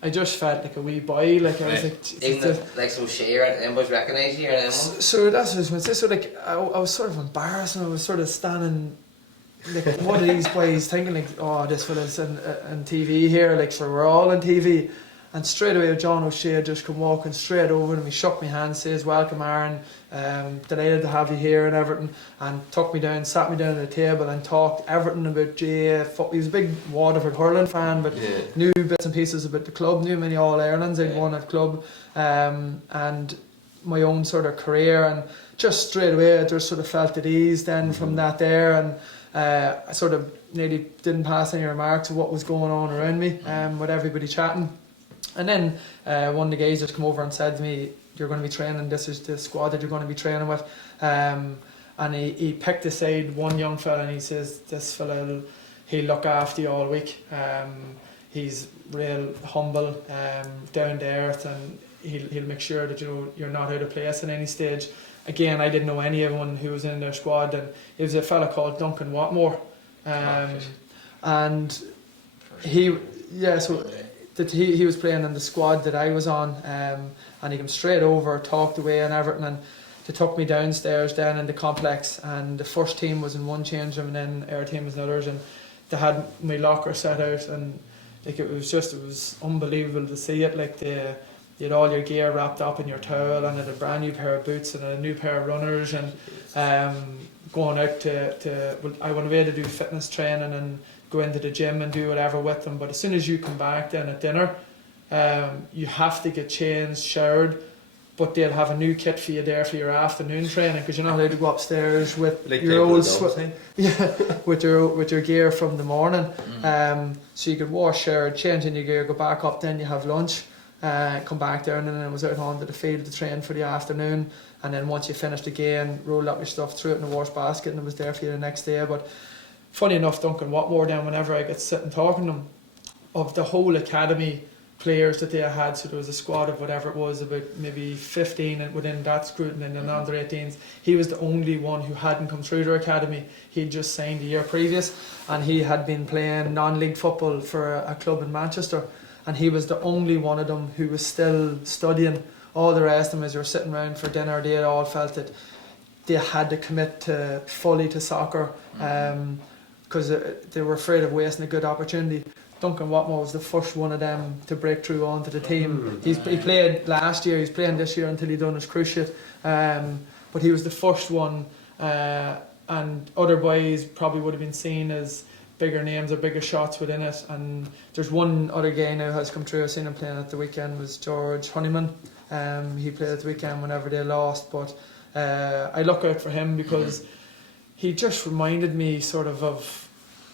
I just felt like a wee boy, like I was like... Even like so Share and them boys recognise you and them. So that's what I was going to say. So like I was sort of embarrassed, and I was sort of standing like, what are these boys thinking, like, oh, this fella's on TV here, like, so we're all on TV. And straight away John O'Shea just come walking straight over and he shook my hand, says, welcome Aaron, delighted to have you here and everything, and took me down, sat me down at the table and talked everything about GA. He was a big Waterford hurling fan, but knew bits and pieces about the club, knew many All-Irelands I'd won at club, and my own sort of career, and just straight away I just sort of felt at ease then from that there, and I sort of nearly didn't pass any remarks of what was going on around me, with everybody chatting. And then one of the guys just come over and said to me, you're going to be training, this is the squad that you're going to be training with. And he picked aside one young fella and he says, this fella, he'll look after you all week. He's real humble, down to earth, and he'll make sure that you're not out of place at any stage. Again, I didn't know anyone who was in their squad, and it was a fella called Duncan Watmore. And he was playing in the squad that I was on, and he came straight over, talked away and everything, and they took me downstairs down in the complex, and the first team was in one change room and then our team was in others, and they had my locker set out, and like it was unbelievable to see it. Like you had all your gear wrapped up in your towel, and had a brand new pair of boots and a new pair of runners, and going out I went away to do fitness training and go into the gym and do whatever with them. But as soon as you come back then at dinner, you have to get changed, showered, but they'll have a new kit for you there for your afternoon training, because you're not allowed to go upstairs with like your old with your gear from the morning. So you could wash, shower, change in your gear, go back up, then you have lunch, come back down, and then it was out onto the field to train for the afternoon. And then once you finished again, roll up your stuff, threw it in the wash basket, and it was there for you the next day. But funny enough, Duncan Watmore, then whenever I get sitting talking to him, of the whole academy players that they had, so there was a squad of whatever it was, about maybe 15 within that group, and then the under 18s, he was the only one who hadn't come through their academy. He'd just signed the year previous, and he had been playing non-league football for a club in Manchester, and he was the only one of them who was still studying. All the rest of them, as you were sitting around for dinner, they all felt that they had to commit fully to soccer, because they were afraid of wasting a good opportunity. Duncan Watmore was the first one of them to break through onto the team. He played last year, he's playing this year until he done his cruciate, but he was the first one, and other boys probably would have been seen as bigger names or bigger shots within it. And there's one other guy now has come through, I've seen him playing at the weekend, was George Honeyman. He played at the weekend whenever they lost, but I look out for him because he just reminded me sort of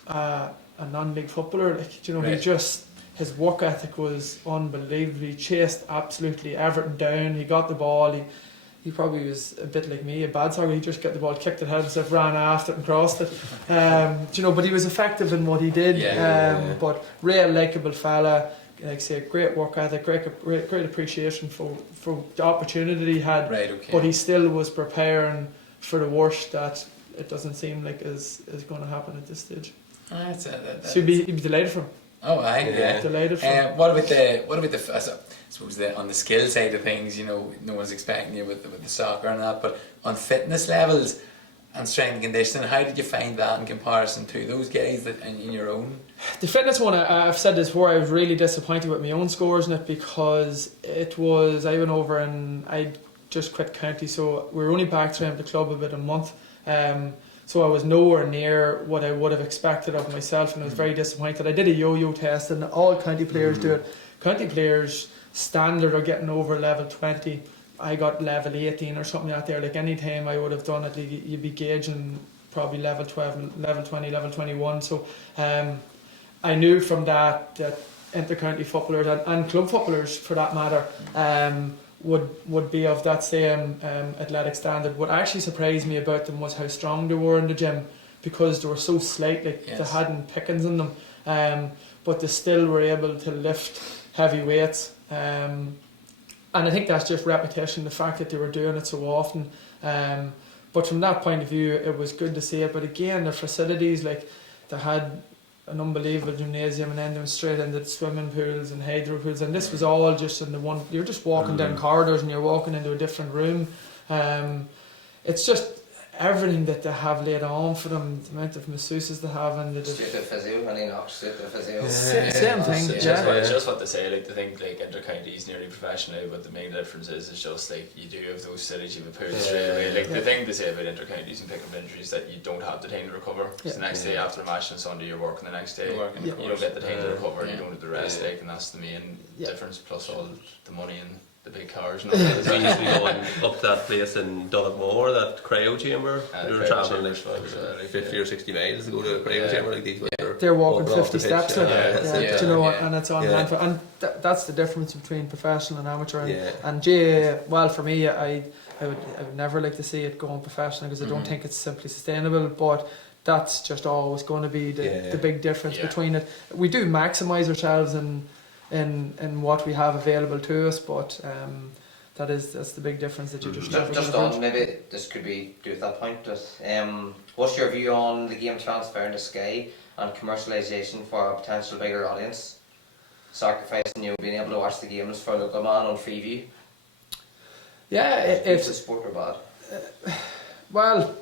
a non-league footballer. Like, he just, his work ethic was unbelievable. He chased absolutely everything down. He got the ball. He probably was a bit like me, a bad soccer. He just got the ball, kicked it, had himself, ran after it and crossed it. But he was effective in what he did. But real likeable fella. Like I say, great work ethic, great appreciation for the opportunity he had. But he still was preparing for the worst that it doesn't seem like is going to happen at this stage. So he'd be delighted for him. Oh, yeah. Delighted for him. What about the I suppose on the skill side of things, no one's expecting you with the soccer and that, but on fitness levels and strength and conditioning, how did you find that in comparison to those guys that in your own? The fitness one, I've said this before, I was really disappointed with my own scores in it, because I went over and I just quit county, so we were only back to the club about a month. So I was nowhere near what I would have expected of myself, and I was very disappointed. I did a yo-yo test, and all county players do it. County players standard are getting over level 20. I got level 18 or something out there. Like any time I would have done it, you'd be gauging probably level 12, level 20, level 21. So I knew from that inter-county footballers and club footballers, for that matter, would be of that same athletic standard. What actually surprised me about them was how strong they were in the gym, because they were so slight, like they hadn't pickings in them, but they still were able to lift heavy weights. And I think that's just repetition, the fact that they were doing it so often. But from that point of view, it was good to see it. But again, the facilities, like they had an unbelievable gymnasium, and then they went straight into the swimming pools and hydro pools, and this was all just in the one. You're just walking down corridors and you're walking into a different room. It's just everything that they have laid on for them, the amount of masseuses they have, and straight to physio, and then straight to physio. Same thing. It's just what they say. Like, they think like inter-county is nearly professional, but the main difference is it's just like you do have those cities, you have a pool straight away. Like the thing they say about inter-counties and picking up injuries, that you don't have the time to recover. The next day after the match on Sunday, you're working the next day. You don't get the time to recover. You don't have the rest. Like, and that's the main difference. Plus all the money and the big cars. And all that. We used to be going up to that place in Donegal, that cryo chamber. We were travelling like 50 or 60 miles to go to a cryo chamber. Like these they're walking 50 steps, like, you know, and it's on hand. And that's the difference between professional and amateur. And well, for me, I would never like to see it going professional, because I don't think it's simply sustainable. But that's just always going to be the big difference between it. We do maximise ourselves in what we have available to us, but that's the big difference that you just on maybe this could be do at that point, but what's your view on the game transfer into Sky and commercialisation for a potential bigger audience, sacrificing being able to watch the games for a local man on Freeview? It's a sport or bad? Well,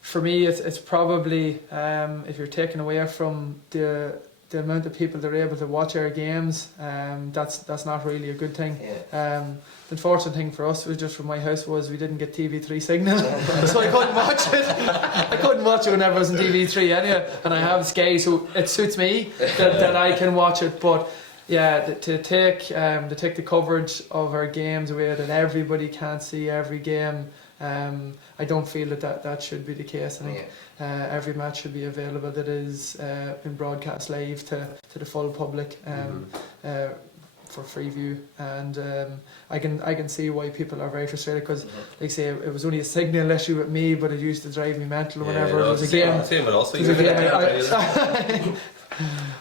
for me it's probably if you're taken away from the amount of people that are able to watch our games, that's not really a good thing. The unfortunate thing for us was, just from my house, was we didn't get TV3 signal, so I couldn't watch it. I couldn't watch it whenever I was on TV3 anyway, and I have Sky, so it suits me that I can watch it. But to take the coverage of our games away, that everybody can't see every game, I don't feel that should be the case. I think every match should be available that is been broadcast live to the full public for Freeview, and I can see why people are very frustrated, because like I say, it was only a signal issue with me, but it used to drive me mental whenever it was a game. Same with us.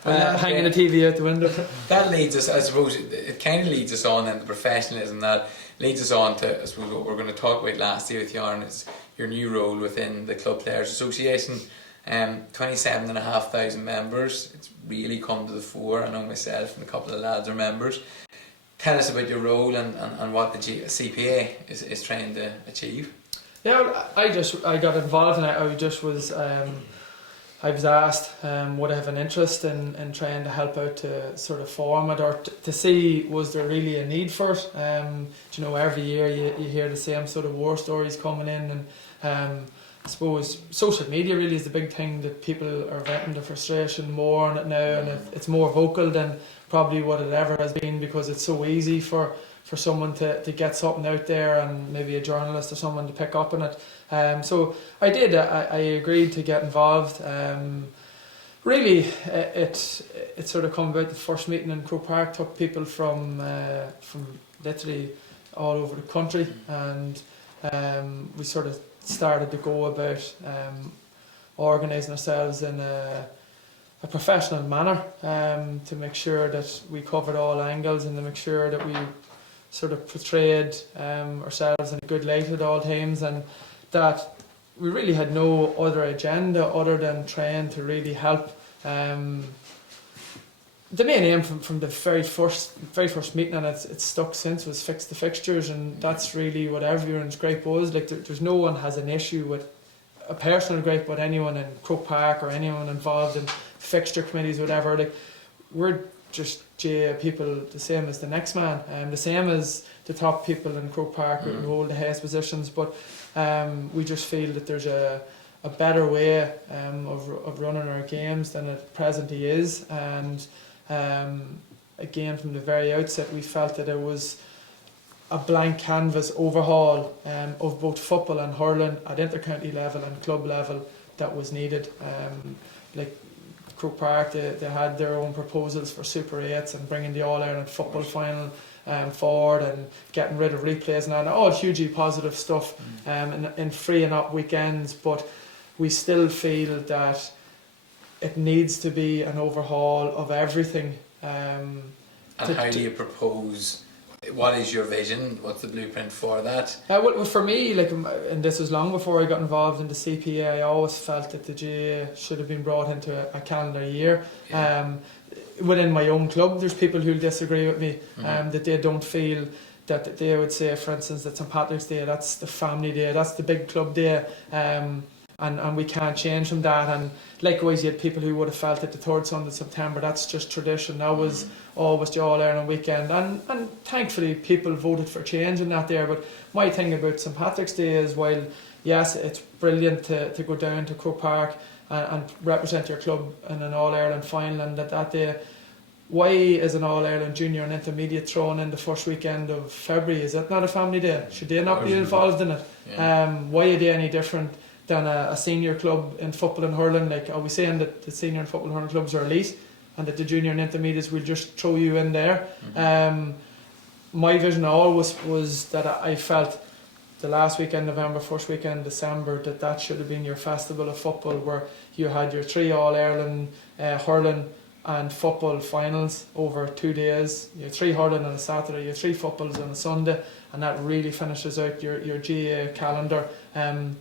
Hanging the TV out the window. That leads us, I suppose, it kind of leads us on, and the professionalism that leads us on to, I suppose, what we're going to talk about last year with you, Aaron, is your new role within the Club Players Association. 27,500 members. It's really come to the fore. I know myself and a couple of lads are members. Tell us about your role and what the CPA is trying to achieve. Yeah, I got involved, and I was asked would I have an interest in trying to help out to sort of form it, or to see was there really a need for it. You know, every year you hear the same sort of war stories coming in, and I suppose social media really is the big thing that people are venting their frustration more on it now, and it's more vocal than probably what it ever has been, because it's so easy for someone to get something out there, and maybe a journalist or someone to pick up on it. So I agreed to get involved. Really, it sort of come about the first meeting in Croke Park, took people from literally all over the country, and we sort of started to go about organising ourselves in a professional manner, to make sure that we covered all angles, and to make sure that we sort of portrayed ourselves in a good light at all times, and that we really had no other agenda other than trying to really help. The main aim from the very first meeting, and it's stuck since, was fix the fixtures, and that's really what everyone's gripe was. Like, there's no one has an issue with a personal gripe with anyone in Croke Park or anyone involved in fixture committees, whatever. Like, we're just people the same as the next man, and the same as the top people in Croke Park who hold the highest positions, but we just feel that there's a a better way of running our games than it presently is. And again, from the very outset, we felt that it was a blank canvas overhaul of both football and hurling at inter-county level and club level that was needed. Like Croke Park, they had their own proposals for Super 8s and bringing the All-Ireland football final forward and getting rid of replays and all hugely positive stuff and freeing up weekends. But we still feel that it needs to be an overhaul of everything. And how do you propose? What is your vision? What's the blueprint for that? Well, for me, like, and this was long before I got involved in the CPA, I always felt that the GAA should have been brought into a calendar year. Yeah. Within my own club, there's people who disagree with me, that they don't feel that they would say, for instance, that St Patrick's Day, that's the family day, that's the big club day, and we can't change from that. And likewise, you had people who would have felt that the third Sunday of September, that's just tradition, that was always the All-Ireland weekend. And thankfully, people voted for change in that there. But my thing about St Patrick's Day is, while, yes, it's brilliant to go down to Croke Park and represent your club in an All-Ireland final, and that day, why is an All-Ireland junior and intermediate thrown in the first weekend of February? Is that not a family day? Should they not be involved in it? Yeah. Why are they any different than a senior club in football and hurling? Like, are we saying that the senior and football and hurling clubs are elite and that the junior and intermediates will just throw you in there? My vision always was that I felt the last weekend November, first weekend December, that should have been your festival of football, where you had your 3 All-Ireland hurling and football finals over 2 days. You have 3 hurling on a Saturday, you have 3 footballs on a Sunday, and that really finishes out your GAA calendar in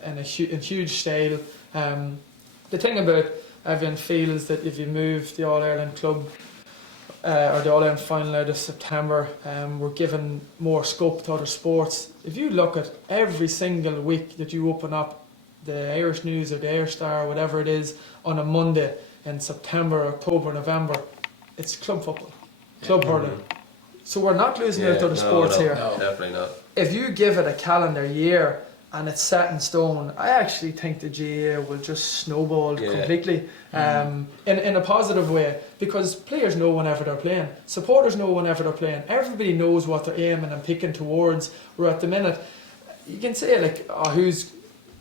a huge style. The thing about everyone feels that if you move the All-Ireland club or the All-Ireland final out of September, we're given more scope to other sports. If you look at every single week that you open up the Irish News or the Irish Star or whatever it is on a Monday in September, October, November, it's club football, club hurling. So we're not losing out to other sports here. No, definitely not. If you give it a calendar year and it's set in stone, I actually think the GAA will just snowball completely, in a positive way, because players know whenever they're playing, supporters know whenever they're playing, everybody knows what they're aiming and picking towards. Where at the minute, you can say like, who's,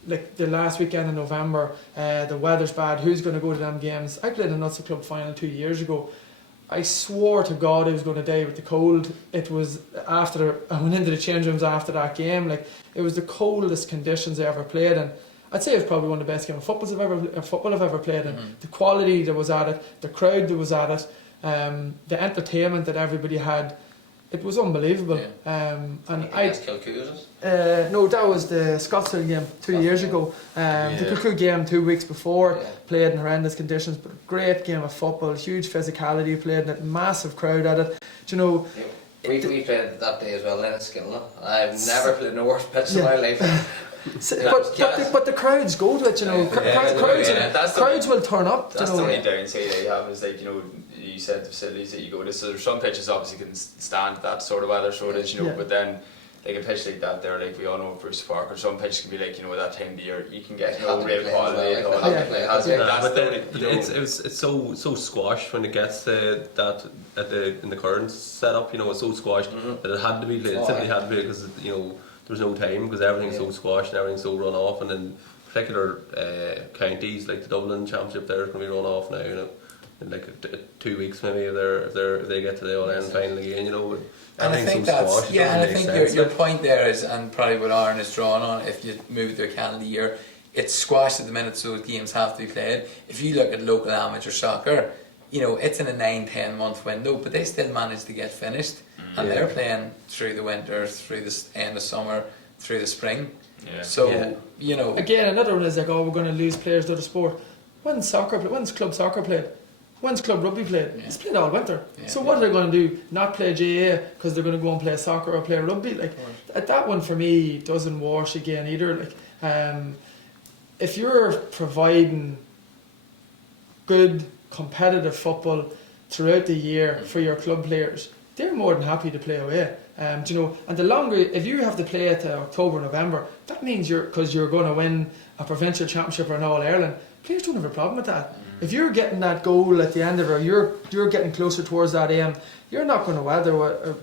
like the last weekend in November, the weather's bad, who's going to go to them games? I played a Nuts Club final 2 years ago. I swore to God I was going to die with the cold. It was after I went into the change rooms after that game. Like, it was the coldest conditions I ever played in. I'd say it was probably one of the best games of football I've ever played in. The quality that was at it, the crowd that was at it, the entertainment that everybody had, it was unbelievable. And no, that was the Scottsdale game 2 years ago. The Cuckoo game 2 weeks before, played in horrendous conditions, but a great game of football, huge physicality, played in it, massive crowd at it. Do you know? We played that day as well in Skillna. I've never played in a worse pitch in my life. But the crowds go to it, you know. Crowds will turn up. That's you know. the only downside I have is, like, you know, you said the facilities that you go to. So there's some pitches obviously can stand that sort of weather, so it is, you know. But then, like a pitch like that, there, like we all know Bruce Park, or some pitches can be like, you know, that time of the year you can get no real quality at all. But then it's so squashed when it gets that in the current setup. You know, it's so squashed that it had to be played. It simply had to be, because, you know, there was no time, because everything's so squashed and everything's so run off. And in particular counties like the Dublin Championship, there is going to be run off now. You know, in like 2 weeks maybe, if they get to the All-Ireland final again. You know. And I think that's, and I think your point there is, and probably what Aaron is drawn on, if you move their calendar year, it's squashed at the minute, so games have to be played. If you look at local amateur soccer, you know, it's in a 9-10 month window, but they still manage to get finished, and they're playing through the winter, through the end of summer, through the spring. So, you know. Again, another one is like, we're going to lose players to the sport. When's club soccer played? When's club rugby played? It's played all winter. So what are they going to do? Not play GAA because they're going to go and play soccer or play rugby? Like, that one for me doesn't wash again either. Like, if you're providing good competitive football throughout the year for your club players, they're more than happy to play away. Do you know, and the longer, if you have to play it to October, November, that means because you're going to win a provincial championship or an All-Ireland, players don't have a problem with that. If you're getting that goal at the end of it, you're getting closer towards that aim, you're not going to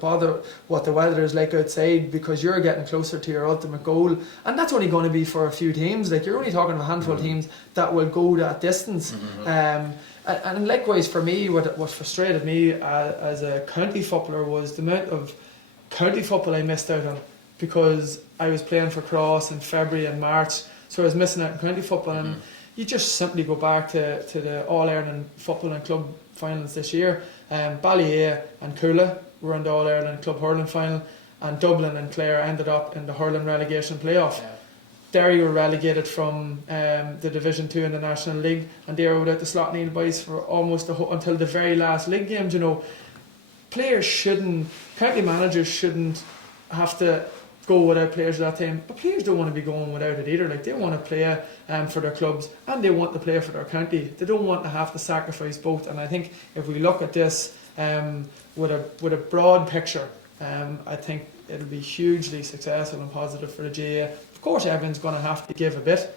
bother what the weather is like outside, because you're getting closer to your ultimate goal. And that's only going to be for a few teams. Like, you're only talking of a handful of teams that will go that distance. And likewise for me, what frustrated me as a county footballer was the amount of county football I missed out on, because I was playing for Cross in February and March, so I was missing out on county football. And you just simply go back to the All-Ireland football and club finals this year. Ballyea and Coola were in the All-Ireland club hurling final, and Dublin and Clare ended up in the hurling relegation playoff. Derry were relegated from the Division 2 in the National League, and they were without the slot Neil boys for almost until the very last league game. You know, players shouldn't, county managers shouldn't have to go without players at that time, but players don't want to be going without it either. Like, they want to play for their clubs, and they want to play for their county. They don't want to have to sacrifice both. And I think if we look at this with a broad picture, I think it'll be hugely successful and positive for the GAA. Of course, everyone's going to have to give a bit,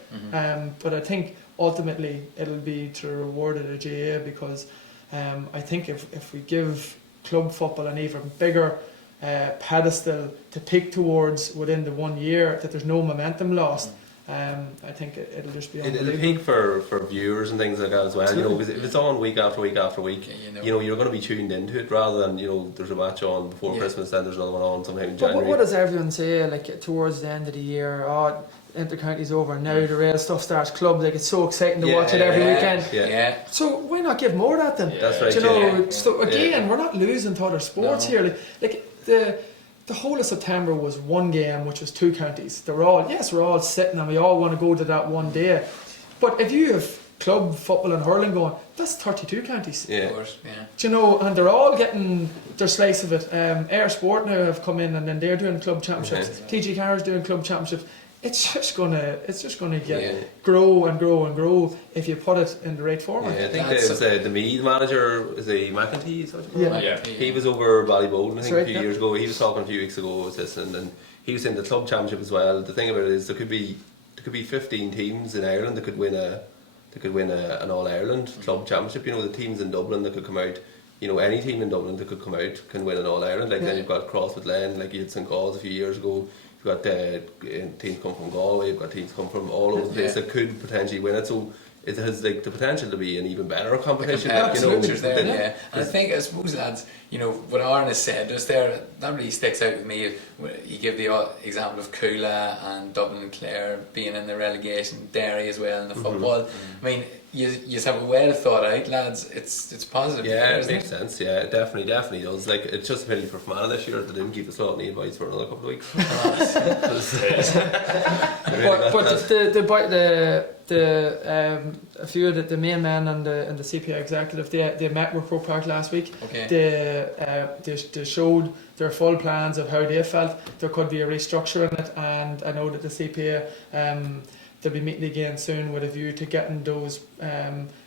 but I think ultimately it'll be to the reward of the GAA, because I think if we give club football an even bigger pedestal to peak towards within the 1 year, that there's no momentum lost, I think it'll just be unbelievable. It'll peak for viewers and things like that as well. You know, 'cause if it's on week after week after week, you know, you're going to be tuned into it, rather than, you know, there's a match on before Christmas, then there's another one on sometime in January. But what does everyone say, like, towards the end of the year? Oh, inter-county's over now, the real stuff starts. Clubs, like, it's so exciting to watch it every weekend. So why not give more of that then? That's right. Do you know, so again, we're not losing to other sports here. Like the whole of September was one game, which was two counties. We're all sitting and we all want to go to that one day. But if you have club football and hurling going, that's 32 counties. Of course, Do you know, and they're all getting their slice of it. Air Sport now have come in, and then they're doing club championships. TG Carr's doing club championships. It's just gonna grow and grow and grow if you put it in the right format. I think it was the Meath manager, is he McEntee? He was over Ballyboden, I think, a few years ago. He was talking a few weeks ago with this, and he was in the club championship as well. The thing about it is there could be 15 teams in Ireland that could win an All Ireland club championship. You know, the teams in Dublin that could come out. You know, any team in Dublin that could come out can win an All Ireland. Like, then you've got Crossmaglen, like you had St Gauls a few years ago. You've got teams come from Galway, you've got teams come from all over the place that could potentially win it. So it has, like, the potential to be an even better competition. And I suppose, lads, you know, what Aaron has said just there, that really sticks out with me. You give the example of Coola and Dublin and Clare being in the relegation, Derry as well in the football. I mean, you have a well thought out, lads. It's positive. Yeah, it makes sense. Yeah, it definitely does. Like, it's just a pity for Fermanagh this year that they didn't keep the slot in advice for another couple of weeks. A few of the main men and the CPI executive, they met with Croke Park last week. They showed their full plans of how they felt there could be a restructure in it, and I know that the CPA they'll be meeting again soon with a view to getting those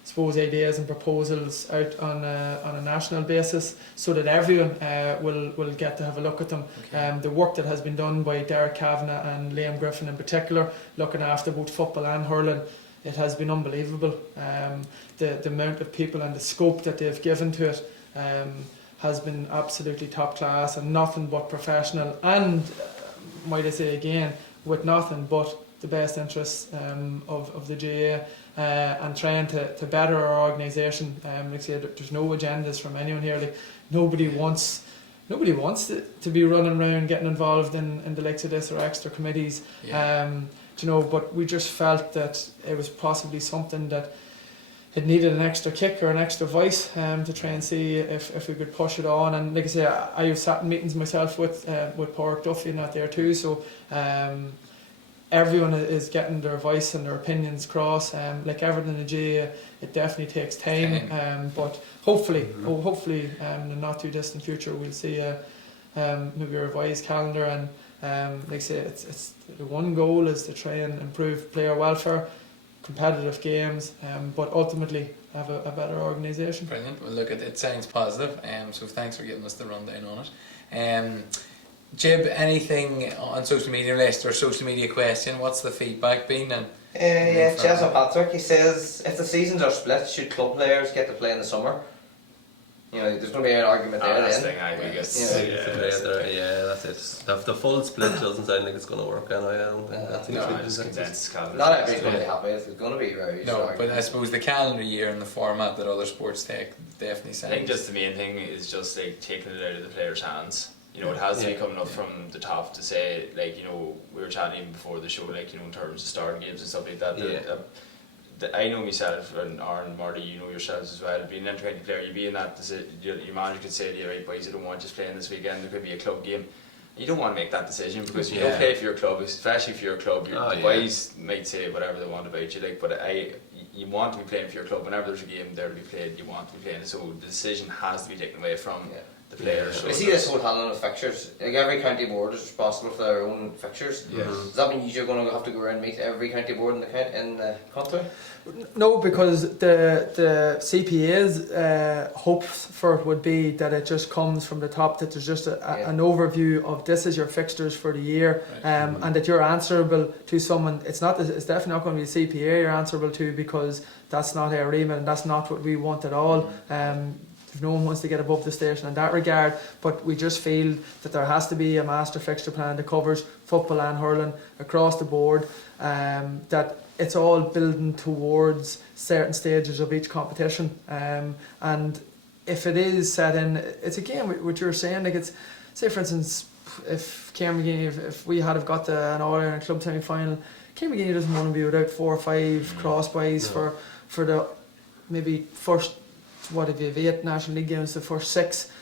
suppose ideas and proposals out on a national basis, so that everyone will get to have a look at them. The work that has been done by Derek Kavanagh and Liam Griffin in particular, looking after both football and hurling, it has been unbelievable. The amount of people and the scope that they've given to it has been absolutely top class, and nothing but professional, and might I say again, with nothing but the best interests of the GAA, and trying to better our organisation. Like I said, there's no agendas from anyone here. Like, nobody wants to be running around getting involved in the likes of this or extra committees. You know, but we just felt that it was possibly something that it needed an extra kick or an extra voice to try and see if we could push it on. And like I say, I have sat in meetings myself with Pádraig Duffy and that there too. So everyone is getting their voice and their opinions across. Like everything in the GAA, it definitely takes time. But hopefully, in the not too distant future, we'll see maybe a revised calendar. And like I say, it's the one goal is to try and improve player welfare. competitive games, but ultimately have a better organisation. Brilliant. Well, look, it sounds positive. So thanks for giving us the rundown on it. Jib, anything on social media list or social media question? What's the feedback been? And Yeah, Chelsea Patrick, he says, if the seasons are split, should club players get to play in the summer? You know, there's going to be an argument there That's the then. thing, I think That's it. The full split doesn't sound like it's going to work anyway. I don't think that's No, usually I just the- condensed calendar. Not everybody's going to be happy. It's going to be very no, strong. but I suppose the calendar year and the format that other sports take definitely I sounds. think just the main thing is just like taking it out of the players' hands. You know, it has to be coming up from the top to say, like, you know, we were chatting even before the show, like, you know, in terms of starting games and stuff like that. I know myself, and Aaron, Marty, you know yourselves as well. Being an intercounty player, you be in that your manager could say to you, right, boys, I don't want you playing this weekend. There could be a club game. You don't want to make that decision because you don't play for your club, especially for your club. The boys might say whatever they want about you, like, but you want to be playing for your club. Whenever there's a game there to be played, you want to be playing. So the decision has to be taken away from the players. I see this whole handling of fixtures. Like every county board is responsible for their own fixtures. Does that mean you're going to have to go around and meet every county board in the country? No, because the CPA's hopes for it would be that it just comes from the top, that there's just an overview of this is your fixtures for the year, and that you're answerable to someone. It's definitely not going to be the CPA you're answerable to, because that's not our remit and that's not what we want at all. No one wants to get above the station in that regard, but we just feel that there has to be a master fixture plan that covers football and hurling across the board, that it's all building towards certain stages of each competition, and if it is set in, it's again what you're saying, like, it's, say for instance, if Cairn if we had have got to an All-Ireland club semi-final, Cairn doesn't want to be without 4 or 5 cross boys for the maybe first, what if you have 8 National League games, the first 6,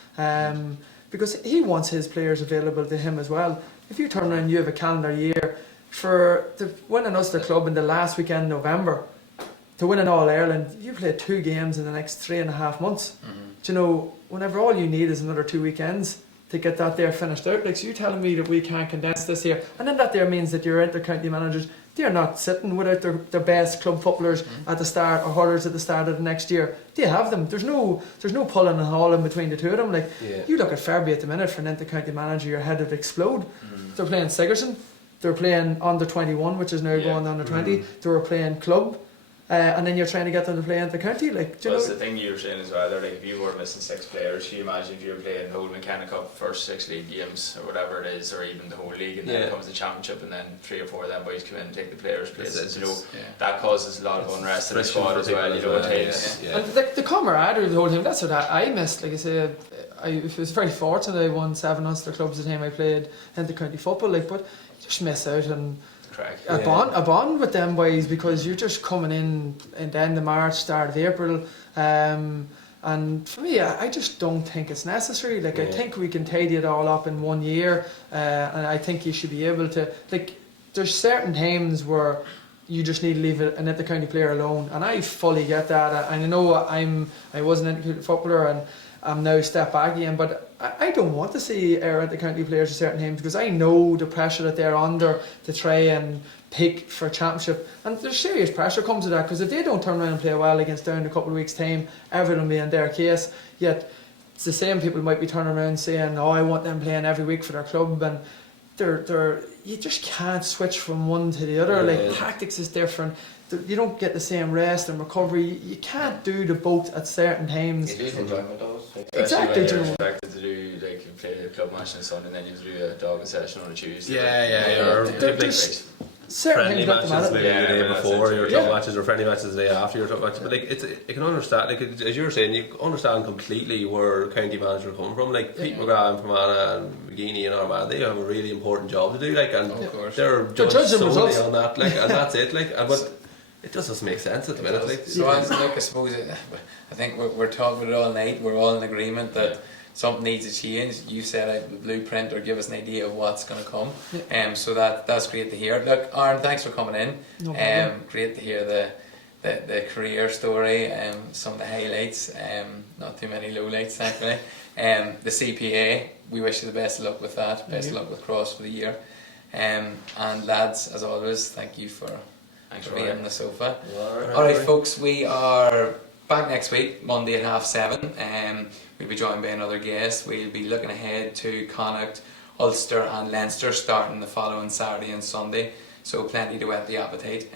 because he wants his players available to him as well. If you turn around and you have a calendar year for winning us the club in the last weekend in November, to win an All-Ireland, you play 2 games in the next 3.5 months. Do you know, whenever all you need is another 2 weekends to get that there finished out, like, so you're telling me that we can't condense this here, and then that there means that your inter-county managers, they're not sitting without their best club footballers at the start, or hurlers at the start of the next year. They have them. There's no pulling and hauling between the two of them. Like, you look at Fairby at the minute, for an inter-county manager, your head would explode. They're playing Sigerson, they're playing under 21, which is now going under 20. They were playing club. And then you're trying to get them to play in the county, like, do you know? That's the thing you were saying as well. There, like, if you were missing 6 players, can you imagine if you were playing the whole McKenna Cup, first 6 league games or whatever it is, or even the whole league, and then comes the championship, and then 3 or 4 of them boys come in and take the players' places. You know, that causes a lot of unrest in the squad as well. You know, at times. And the camaraderie of the whole team, that's what I missed. Like I say, I was very fortunate. I won 7 Ulster clubs the time I played inter-county football, like, but you just miss out on a bond with them boys, because you're just coming in the end of March, start of April, and for me, I just don't think it's necessary. Like, I think we can tidy it all up in 1 year, and I think you should be able to, like, there's certain times where you just need to leave an inter-county player alone, and I fully get that. And I know I was an inter-county footballer, and I'm now step back again, but I don't want to see our inter-county players at certain times, because I know the pressure that they're under to try and pick for a championship, and there's serious pressure comes to that, because if they don't turn around and play well against Down in a couple of weeks' time, everything will be in their case. Yet it's the same people might be turning around saying, "Oh, I want them playing every week for their club," and you just can't switch from one to the other. Like, tactics is different. You don't get the same rest and recovery. You can't do the both at certain times. You lose enjoyment of it. Exactly. You're expected to do, like, you play a club match on Sunday, and then you have to do a dogging session on a Tuesday. There's certain friendly things matches that maybe the day before, your top Yeah. matches, or friendly matches the day after your top matches. But, like, you can understand, like, as you were saying, you understand completely where county managers are coming from. Like, Pete McGrath and Fermanagh and McGeaney and Armagh, they have a really important job to do. Like, and they're judged judging solely results on that. Like, and that's it. Like, but it just doesn't make sense at the minute. Like, So I suppose I think we're talking about it all night. We're all in agreement that something needs to change. You set out the blueprint, or give us an idea of what's going to come. So that's great to hear. Look, Aaron, thanks for coming in. No problem. Great to hear the career story, some of the highlights, not too many lowlights, thankfully. The CPA, we wish you the best of luck with that. Best of luck with Cross for the year. And lads, as always, thank you for Thanks for being on the sofa. Alright. Alright folks, we are back next week, Monday at 7:30. We'll be joined by another guest. We'll be looking ahead to Connacht, Ulster and Leinster starting the following Saturday and Sunday. So plenty to whet the appetite.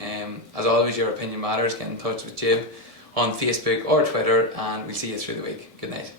As always, your opinion matters. Get in touch with Jib on Facebook or Twitter, and we'll see you through the week. Good night.